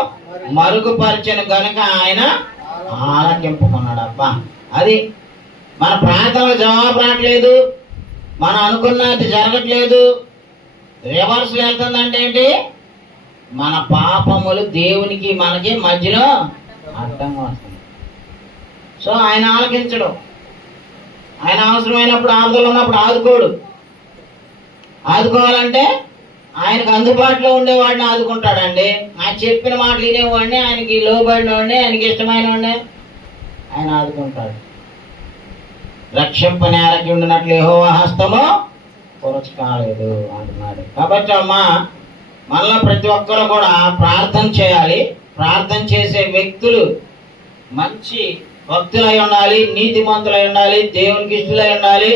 మరుగుపరిచెను గనుక ఆయన ఆలకింపుకున్నాడు. అబ్బా, అది మన ప్రార్థనలు జవాబు రావట్లేదు, మనం అనుకున్నది జరగట్లేదు, రివర్స్ వెళ్తుందంటే ఏంటి? మన పాపములు దేవునికి మనకి మధ్యలో అడ్డంగా వస్తుంది. సో ఆయన ఆలకించడు. ఆయన అవసరమైనప్పుడు ఆపదలు ఉన్నప్పుడు ఆదుకోడు. ఆదుకోవాలంటే ఆయనకు అందుబాటులో ఉండేవాడిని ఆదుకుంటాడండి. ఆయన చెప్పిన మాటలు వినేవాడిని, ఆయనకి లోబడిన వాడిని, ఆయనకి ఇష్టమైన వాడిని ఆయన ఆదుకుంటాడు. రక్షింపనేరకి ఉండినట్లు యెహోవా హస్తము కొరచ కాలేదు అంటున్నాడు. కాబట్టి అమ్మా, మళ్ళా ప్రతి ఒక్కరు కూడా ప్రార్థన చేయాలి. ప్రార్థన చేసే వ్యక్తులు మంచి భక్తులై ఉండాలి, నీతిమంతులై ఉండాలి, దేవునికి ఇష్టలై ఉండాలి.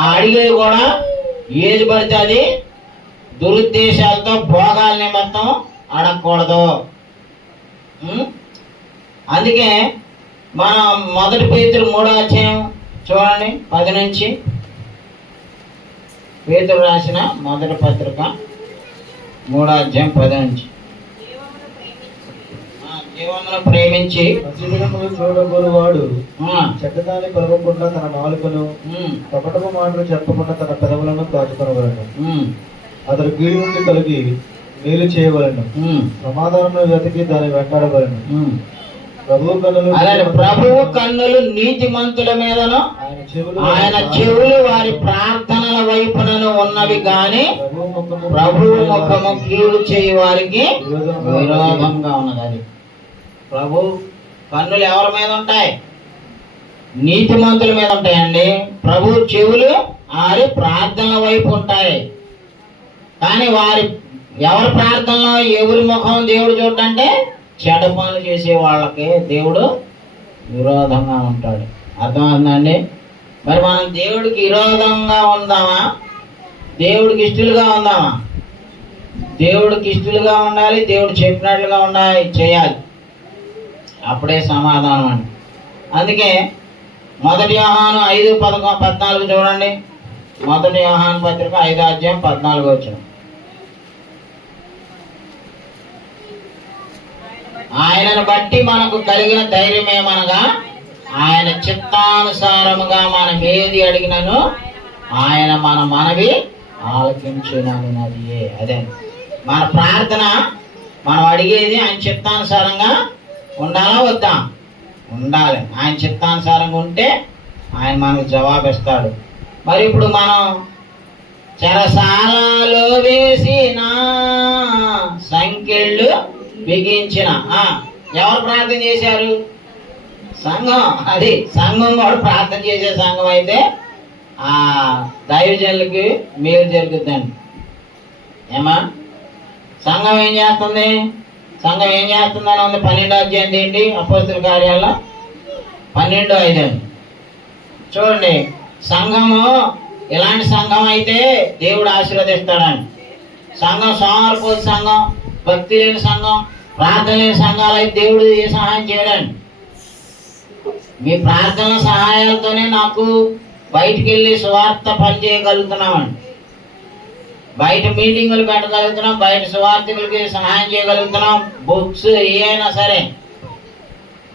ఆ అడిగేది కూడా ఏది పడితే అది దురుద్దేశాలతో భోగాల నిమిత్తం అడగకూడదు. అందుకే మనం 1 పేతురు 3వ అధ్యాయం చూడండి, 10 నుంచి. పేతురు రాసిన 1వ పత్రిక 3వ అధ్యాయం 10 నుంచి. జీవమును ప్రేమించి మంచిదినములు చూడగోరువాడు చెడ్డదాన్ని పలకకుండా తన నాలుకను, కపటపు మాటలు చెప్పకుండా తన పెదవులను కాచుకొనవలెను. అతడు కీడు నుండి కలిగి మేలు చేయవలెను, సమాధానం వెతికి దాన్ని వెంటాడవలెను. ప్రభువు కన్నులు నీతిమంతుల మీదను, ఆయన చెవులు వారి ప్రార్థనల వైపునను ఉన్నవి గాని ప్రభువు ముఖము కీడు చేయి వారికి విరోధంగా ఉన్నది. అది ప్రభు కన్నులు ఎవరి మీద ఉంటాయి? నీతిమంతుల మీద ఉంటాయండి. ప్రభు చెవులు వారి ప్రార్థనల వైపు ఉంటాయి. కానీ ఎవరి ప్రార్థనలో ఎవరి ముఖం దేవుడు చూడంటే చెడ్డ పనులు చేసే వాళ్ళకి దేవుడు విరోధంగా ఉంటాడు. అర్థమవుతుందండి? మరి మనం దేవుడికి విరోధంగా ఉందామా, దేవుడికి ఇష్టలుగా ఉందామా? దేవుడికి ఇష్టలుగా ఉండాలి, దేవుడు చెప్పినట్లుగా ఉండాలి, చేయాలి. అప్పుడే సమాధానం అండి. అందుకే 1 యోహాను 5:14 చూడండి. 1 యోహాను పత్రిక 5వ అధ్యాయం 14 వచనం. ఆయనను బట్టి మనకు కలిగిన ధైర్యం ఏమనగా, ఆయన చిత్తానుసారముగా మనం ఏది అడిగినను ఆయన మన మనవి ఆలకించునన్నది. అదే మన ప్రార్థన. మనం అడిగేది ఆయన చిత్తానుసారంగా ఉండాలా వద్దా? ఉండాలి. ఆయన చిత్తానుసారంగా ఉంటే ఆయన మనకు జవాబిస్తాడు. మరి ఇప్పుడు మనం చెరసాలలో వేసిన సంకెళ్ళు బిగించిన ఎవరు ప్రార్థన చేశారు? సంఘం. అది సంఘం కూడా ప్రార్థన చేసే సంఘం అయితే ఆ దైవజనులకి మేలు జరుగుతుందండి. ఏమా? సంఘం ఏం చేస్తుంది? సంఘం ఏం చేస్తుందని ఉంది 12వ అధ్యాయం ఏంటి? అపోస్తుల కార్యాల్లో 12:5 చూడండి. సంఘము ఇలాంటి సంఘం అయితే దేవుడు ఆశీర్వదిస్తాడండి. సంఘం సోమవారపోతు సంఘం, భక్తి లేని సంఘం, ప్రార్థన లేని సంఘాలు అయితే దేవుడు ఏ సహాయం చేయడండి. మీ ప్రార్థన సహాయాలతోనే నాకు బయటికి వెళ్ళి సువార్త పని చేయగలుగుతున్నామండి. బయట మీటింగులు పెట్టగలుగుతున్నాం, బయట సువార్థికులకి సహాయం చేయగలుగుతున్నాం. బుక్స్ ఏమైనా సరే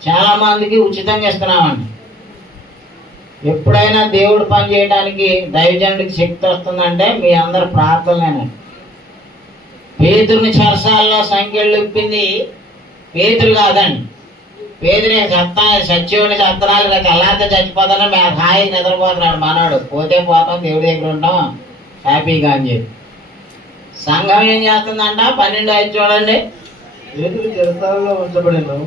చాలా మందికి ఉచితంగా ఇస్తున్నామండి. ఎప్పుడైనా దేవుడు పని చేయడానికి దైవజనుడికి శక్తి వస్తుందంటే మీ అందరు ప్రార్థనలేనండి. పేతురుని చెరసాలలో సంఖ్యలు ఇప్పింది పేతురు కాదండి. పేదరి సత్యుడిని చెప్తున్నాడు, రేపు ఎల్లాంటి చచ్చిపోతానో మేము హాయి నిద్రపోతున్నాడు మనోడు. పోతే పోతాం, దేవుడి దగ్గర ఉంటాం హ్యాపీగా అని చెప్పి. సంఘం ఏం చేస్తుందంట? 12:5 చూడండి. పేతురు చెరసాలలో ఉంచబడెను,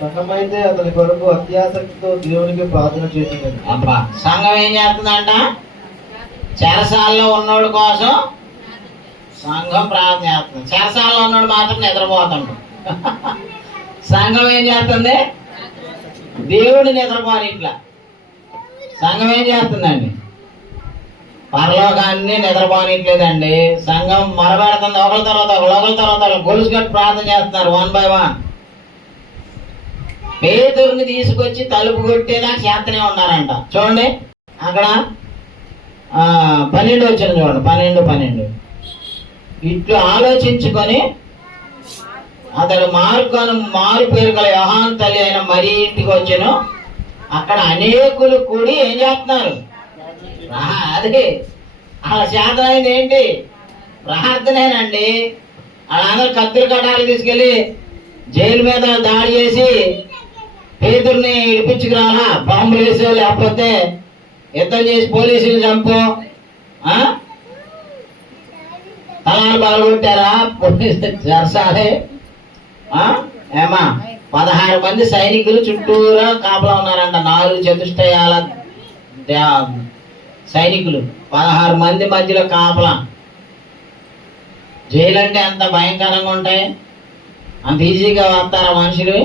సంఘమైతే అతని కొరకు అత్యాసక్తితో దేవునికి ప్రార్థన చేసింది. అబ్బా, సంఘం ఏం చేస్తుందంట? చెరసాలలో ఉన్నోడు కోసం సంఘం ప్రార్థన చేస్తుంది. చెరసాలలో ఉన్నోడు మాత్రం నిద్రపోతాడు. సంఘం ఏం చేస్తుంది? దేవుడు నిద్రపోని. ఇట్లా సంఘం ఏం చేస్తుందండి? పరలోకాన్ని నిద్రపోనిట్లేదండి. సంఘం మొరబెడుతుంది. ఒకరి తర్వాత ఒకరు గొలుసు కట్టి ప్రార్థన చేస్తున్నారు 1 by 1. పేతురుని తీసుకొచ్చి తలుపు కొట్టేదాకా చేస్తూనే ఉన్నారంట. చూడండి అక్కడ 12 వచ్చింది చూడండి. 12 ఇట్లు ఆలోచించుకొని అతడు మారు పేరు గల యోహాను తల్లి అయిన మరి ఇంటికి వచ్చాను. అక్కడ అనేకులు కూడి ఏం చేస్తున్నారు? అదే అలా శాతం అయింది ఏంటి? ప్రార్థనేనండి. వాళ్ళందరూ కత్తులు కట్టాలు తీసుకెళ్ళి జైలు మీద దాడి చేసి పేతుర్ని ఇడిపించుకురాలా, బాంబులు వేసో లేకపోతే యుద్ధం చేసి పోలీసులు చంపో, తలాలు బాగుంటారా పోలీసు జరసాలే. ఏమా 16 మంది సైనికులు చుట్టూరా కాపలా ఉన్నారంట. 4 చతుష్టయాల సైనికులు 16 మంది మధ్యలో కాపలా. జైలు అంటే అంత భయంకరంగా ఉంటాయి, అంత ఈజీగా వస్తారా మనుషులు?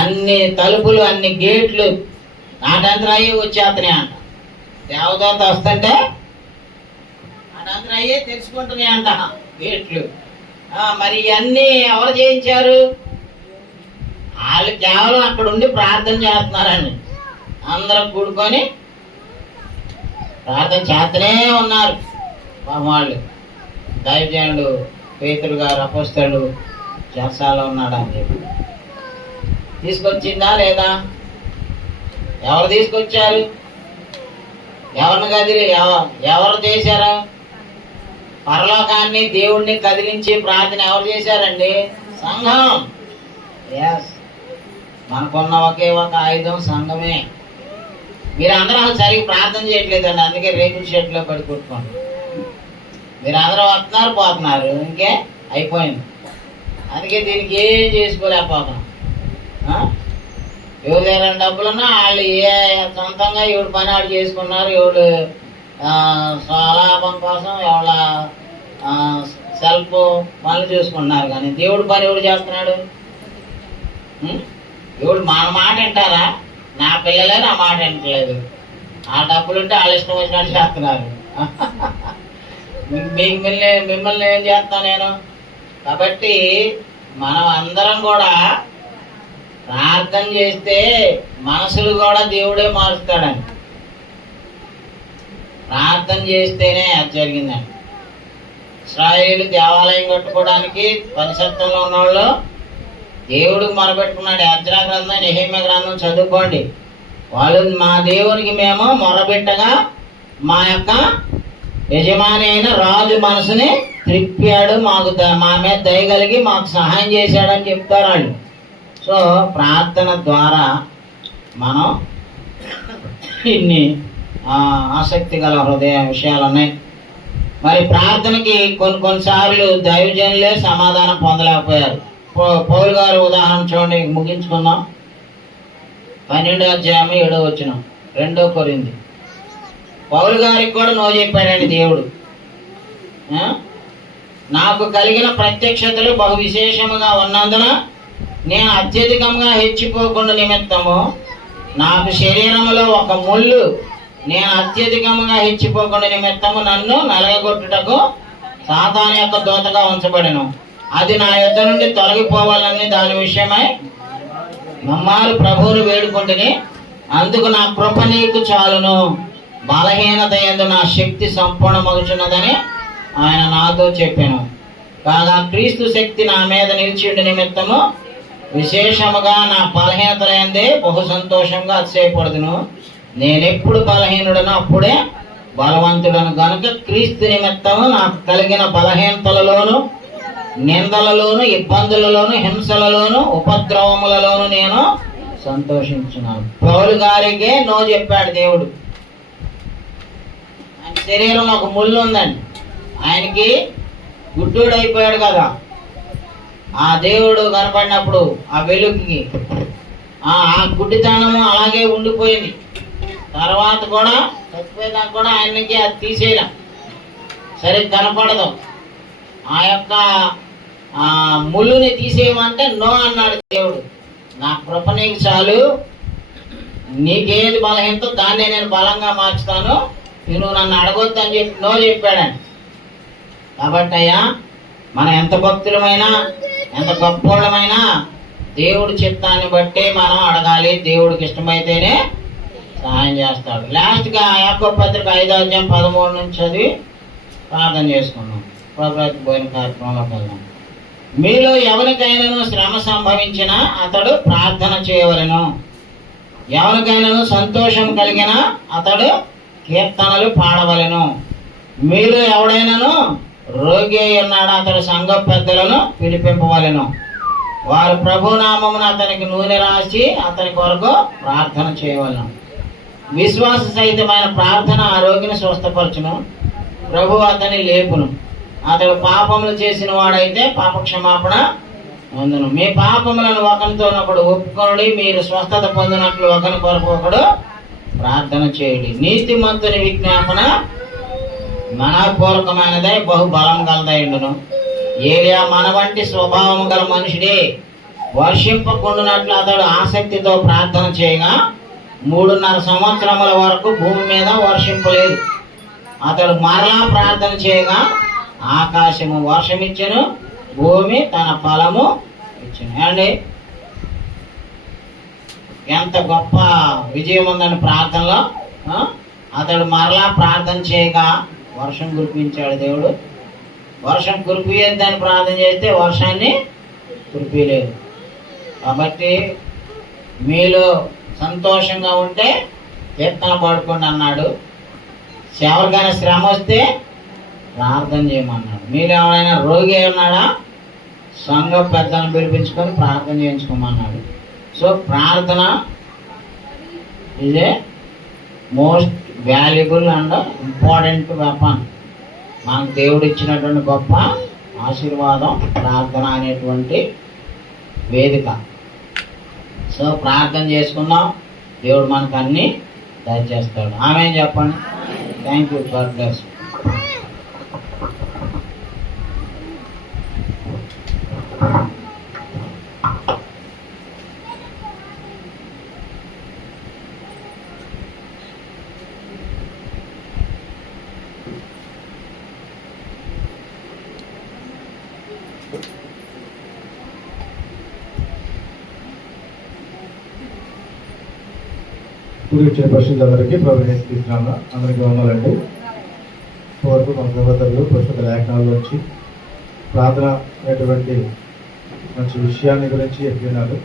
అన్ని తలుపులు, అన్ని గేట్లు నాటంతరం అయ్యి వచ్చేస్తున్నాయి అంట. దేవదూత వస్తుంటే నాటంతరం అయ్యి తెలుసుకుంటున్నాయి అంట గేట్లు. మరి ఇవన్నీ ఎవరు చేయించారు? వాళ్ళు కేవలం అక్కడ ఉండి ప్రార్థన చేస్తున్నారండి. అందరం కూడుకొని ప్రార్థన చేస్తూనే ఉన్నారు. వాళ్ళు దైవజనుడు పేతురు గారు అపోస్తలుడు జలసాలో ఉన్నాడు అని చెప్పి తీసుకొచ్చిందా లేదా? ఎవరు తీసుకొచ్చారు? ఎవరిని కదిలి ఎవరు చేశారా? పరలోకాన్ని దేవుణ్ణి కదిలించి ప్రార్థన ఎవరు చేశారండి? సంఘం. ఎస్, మనకున్న ఒకే ఒక ఆయుధం సంఘమే. మీరు అందరూ సరిగ్గా ప్రార్థన చేయట్లేదండి, అందుకే రేకుల షెడ్లో పడి కొట్టుకోండి. మీరు అందరూ వస్తున్నారు పోతున్నారు, ఇంకే అయిపోయింది. అందుకే దీనికి ఏం చేసుకోలేకపోతున్నాం. ఎవరు దగ్గర డబ్బులున్నా వాళ్ళు సొంతంగా ఎవడు పని ఆడు చేసుకున్నారు, ఎవడు స్వలాభం కోసం ఎవడ సెల్ఫ్ పనులు చూసుకుంటున్నారు. కానీ దేవుడు పని ఎవడు చేస్తున్నాడు? ఎవడు మన మాట వింటారా? నా పిల్లలే నా మాట వింటలేదు. ఆ డబ్బులుంటే వాళ్ళ ఇష్టం వచ్చినట్టు చేస్తున్నారు. మిమ్మల్ని ఏం చేస్తాను నేను? కాబట్టి మనం అందరం కూడా ప్రార్థన చేస్తే మనసులు కూడా దేవుడే మారుస్తాడని. ప్రార్థన చేస్తేనే అది జరిగిందండి. ఇశ్రాయేలు దేవాలయం కట్టుకోవడానికి పరిసత్వంలో ఉన్నవాళ్ళు దేవుడికి మొరబెట్టుకున్నాడు. ఎజ్రా గ్రంథం, నెహెమ్యా గ్రంథం చదువుకోండి. వాళ్ళు మా దేవునికి మేము మొరబెట్టగా మా యొక్క యజమాని అయిన రాజు మనసుని త్రిప్పాడు, మాకు మా మీద దయగలిగి మాకు సహాయం చేశాడని చెప్తారు వాళ్ళు. సో ప్రార్థన ద్వారా మనం ఇన్ని ఆసక్తి గల హృదయ విషయాలు ఉన్నాయి. మరి ప్రార్థనకి కొన్నిసార్లు దైవజనులే సమాధానం పొందలేకపోయారు. పౌలు గారు ఉదాహరణ చూడండి, ముగించుకుందాం. 12వ అధ్యాయం 7వ వచనం, 2 కొరింథీ. పౌలు గారికి కూడా నో చెప్పాడండి దేవుడు. నాకు కలిగిన ప్రత్యక్షతలు బహు విశేషముగా ఉన్నందున నేను అత్యధికంగా హెచ్చిపోకుండా నిమిత్తము నాకు శరీరంలో ఒక ముళ్ళు నేను అత్యధికంగా హెచ్చిపోకుండా నిమిత్తము నన్ను నలగగొట్టుటకు సాతాను యొక్క దూతగా ఉంచబడెను. అది నా యొద్ద నుండి తొలగిపోవాలని దాని విషయమై నమ్మారు ప్రభువును వేడుకుంటుని. అందుకు నా కృప నీకు చాలును, బలహీనత యందు నా శక్తి సంపూర్ణమగుచున్నదని ఆయన నాతో చెప్పాను. కాగా క్రీస్తు శక్తి నా మీద నిలిచిండి నిమిత్తము విశేషముగా నా బలహీనతలందే బహు సంతోషంగా అతిశయపడుదును. నేనెప్పుడు బలహీనుడను అప్పుడే బలవంతుడను గనుక క్రీస్తు నిమిత్తము నాకు కలిగిన బలహీనతలలోను, నిందలలోను, ఇబ్బందులలోను, హింసలలోను, ఉపద్రవములలోను నేను సంతోషించున్నాను. పౌలు గారికే నో చెప్పాడు దేవుడు. ఆయన శరీరంలో ఒక ముళ్ళు ఉందండి. ఆయనకి గుడ్డోడు అయిపోయాడు కదా. ఆ దేవుడు కనపడినప్పుడు ఆ వెలుగుకి ఆ గుడ్డితనము అలాగే ఉండిపోయింది. తర్వాత కూడా చచ్చిపోయేదాకా కూడా ఆయనకి అది తీసేయడం సరే కనపడదు. ఆ యొక్క ముళ్ళుని తీసేయమంటే నో అన్నాడు దేవుడు. నా కృప నీకు చాలు, నీకేది బలహీనతో దాన్ని నేను బలంగా మార్చుతాను, నువ్వు నన్ను అడగొద్దు అని చెప్పి నో చెప్పాడండి. కాబట్టి అయ్యా, మనం ఎంత భక్తులమైనా ఎంత గొప్పవాళ్ళమైనా దేవుడి చిత్తాన్ని బట్టి మనం అడగాలి. దేవుడికి ఇష్టమైతేనే సహాయం చేస్తాడు. లాస్ట్గా యాకోబు పత్రిక 5వ అధ్యాయం 13 నుంచి చదివి ప్రార్థన చేసుకున్నాం. ప్రభుత్వ పోయిన కార్యక్రమంలోకి వెళ్దాం. మీలో ఎవరికైనాను శ్రమ సంభవించినా అతడు ప్రార్థన చేయవలెను. ఎవరికైనాను సంతోషం కలిగినా అతడు కీర్తనలు పాడవలెను. మీరు ఎవడైనాను రోగి అయి ఉన్నాడు, అతడు సంఘ పెద్దలను పిలిపింపవలెను. వారు ప్రభునామమున అతనికి నూనె రాసి అతని కొరకు ప్రార్థన చేయవలను. విశ్వాస సహితమైన ప్రార్థన ఆ రోగిని స్వస్థపరచును. ప్రభు అతని లేపును. అతడు పాపములు చేసిన వాడైతే పాప క్షమాపణ పొందును. మీ పాపములను ఒకరితోనొకడు ఒప్పుకొనుడి, మీరు స్వస్థత పొందినట్లు ఒకరి కొరకు ఒకడు ప్రార్థన చేయుడి. నీతిమంతుని విజ్ఞాపన మనపూర్వకమైనదై బహు బలం గలదైండును. ఏలియా మన వంటి స్వభావం గల మనుషుడే. వర్షింపకుండునట్లు అతడు ఆసక్తితో ప్రార్థన చేయగా 3.5 సంవత్సరముల వరకు భూమి మీద వర్షింపలేదు. అతడు మరలా ప్రార్థన చేయగా ఆకాశము వర్షమిచ్చెను, భూమి తన ఫలము ఇచ్చెను. అండి, ఎంత గొప్ప విజయం ఉందని ప్రార్థనలో. అతడు మరలా ప్రార్థన చేయగా వర్షం కురిపించాడు దేవుడు. వర్షం కురిపియద్దని ప్రార్థన చేస్తే వర్షాన్ని కురిపియలేదు. కాబట్టి మీలో సంతోషంగా ఉంటే కీర్తన పాడుకోండి అన్నాడు. ఎవరికైనా శ్రమ వస్తే ప్రార్థన చేయమన్నాడు. మీరు ఎవరైనా రోగి ఉన్నాడా, సంఘ పెద్దలను పిలిపించుకొని ప్రార్థన చేయించుకోమన్నాడు. సో ప్రార్థన ఇదే most valuable and important weapon. మనకు దేవుడు ఇచ్చినటువంటి గొప్ప ఆశీర్వాదం ప్రార్థన అనేటువంటి వేదిక. సో ప్రార్థన చేసుకుందాం, దేవుడు మనకు అన్నీ దయచేస్తాడు. ఆమేన్ చెప్పండి. Thank you. God bless. కూడి వచ్చిన పరిశుద్ధులందరికీ ప్రభు యేసుక్రీస్తునామమున అందరికీ వందనాలండి. ఇంతవరకు మన సహోదరులు పరిశుద్ధ లేఖనాల్లో వచ్చి ప్రార్థన అనేటువంటి మంచి విషయాన్ని గురించి చెప్పినారు.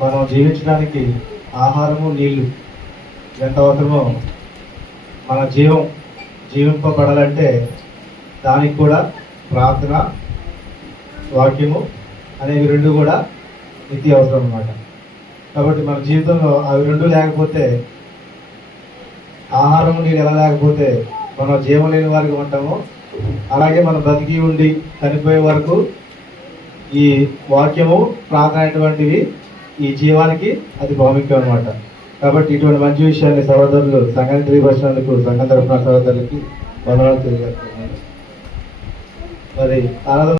మనం జీవించడానికి ఆహారము, నీళ్లు ఎంత అవసరమో మన జీవింపబడాలంటే దానికి కూడా ప్రార్థన, వాక్యము అనేవి రెండు కూడా నిత్య అవసరం అన్నమాట. కాబట్టి మన జీవితంలో అవి రెండు లేకపోతే, ఆహారం నీళ్ళు ఎలా లేకపోతే మనం జీవం లేని వారికి ఉంటామో, అలాగే మనం బతికి ఉండి చనిపోయే వరకు ఈ వాక్యము, ప్రార్థన అనేటువంటివి ఈ జీవానికి అది ప్రాముఖ్యం అనమాట. కాబట్టి ఇటువంటి మంచి విషయాన్ని సహోదరులు సంఘాన్ని తెలియపరిచినందుకు సంఘం తరఫున సహోదరులకి వందనాలు తెలియజేస్తున్నాను. మరి ఆరాధన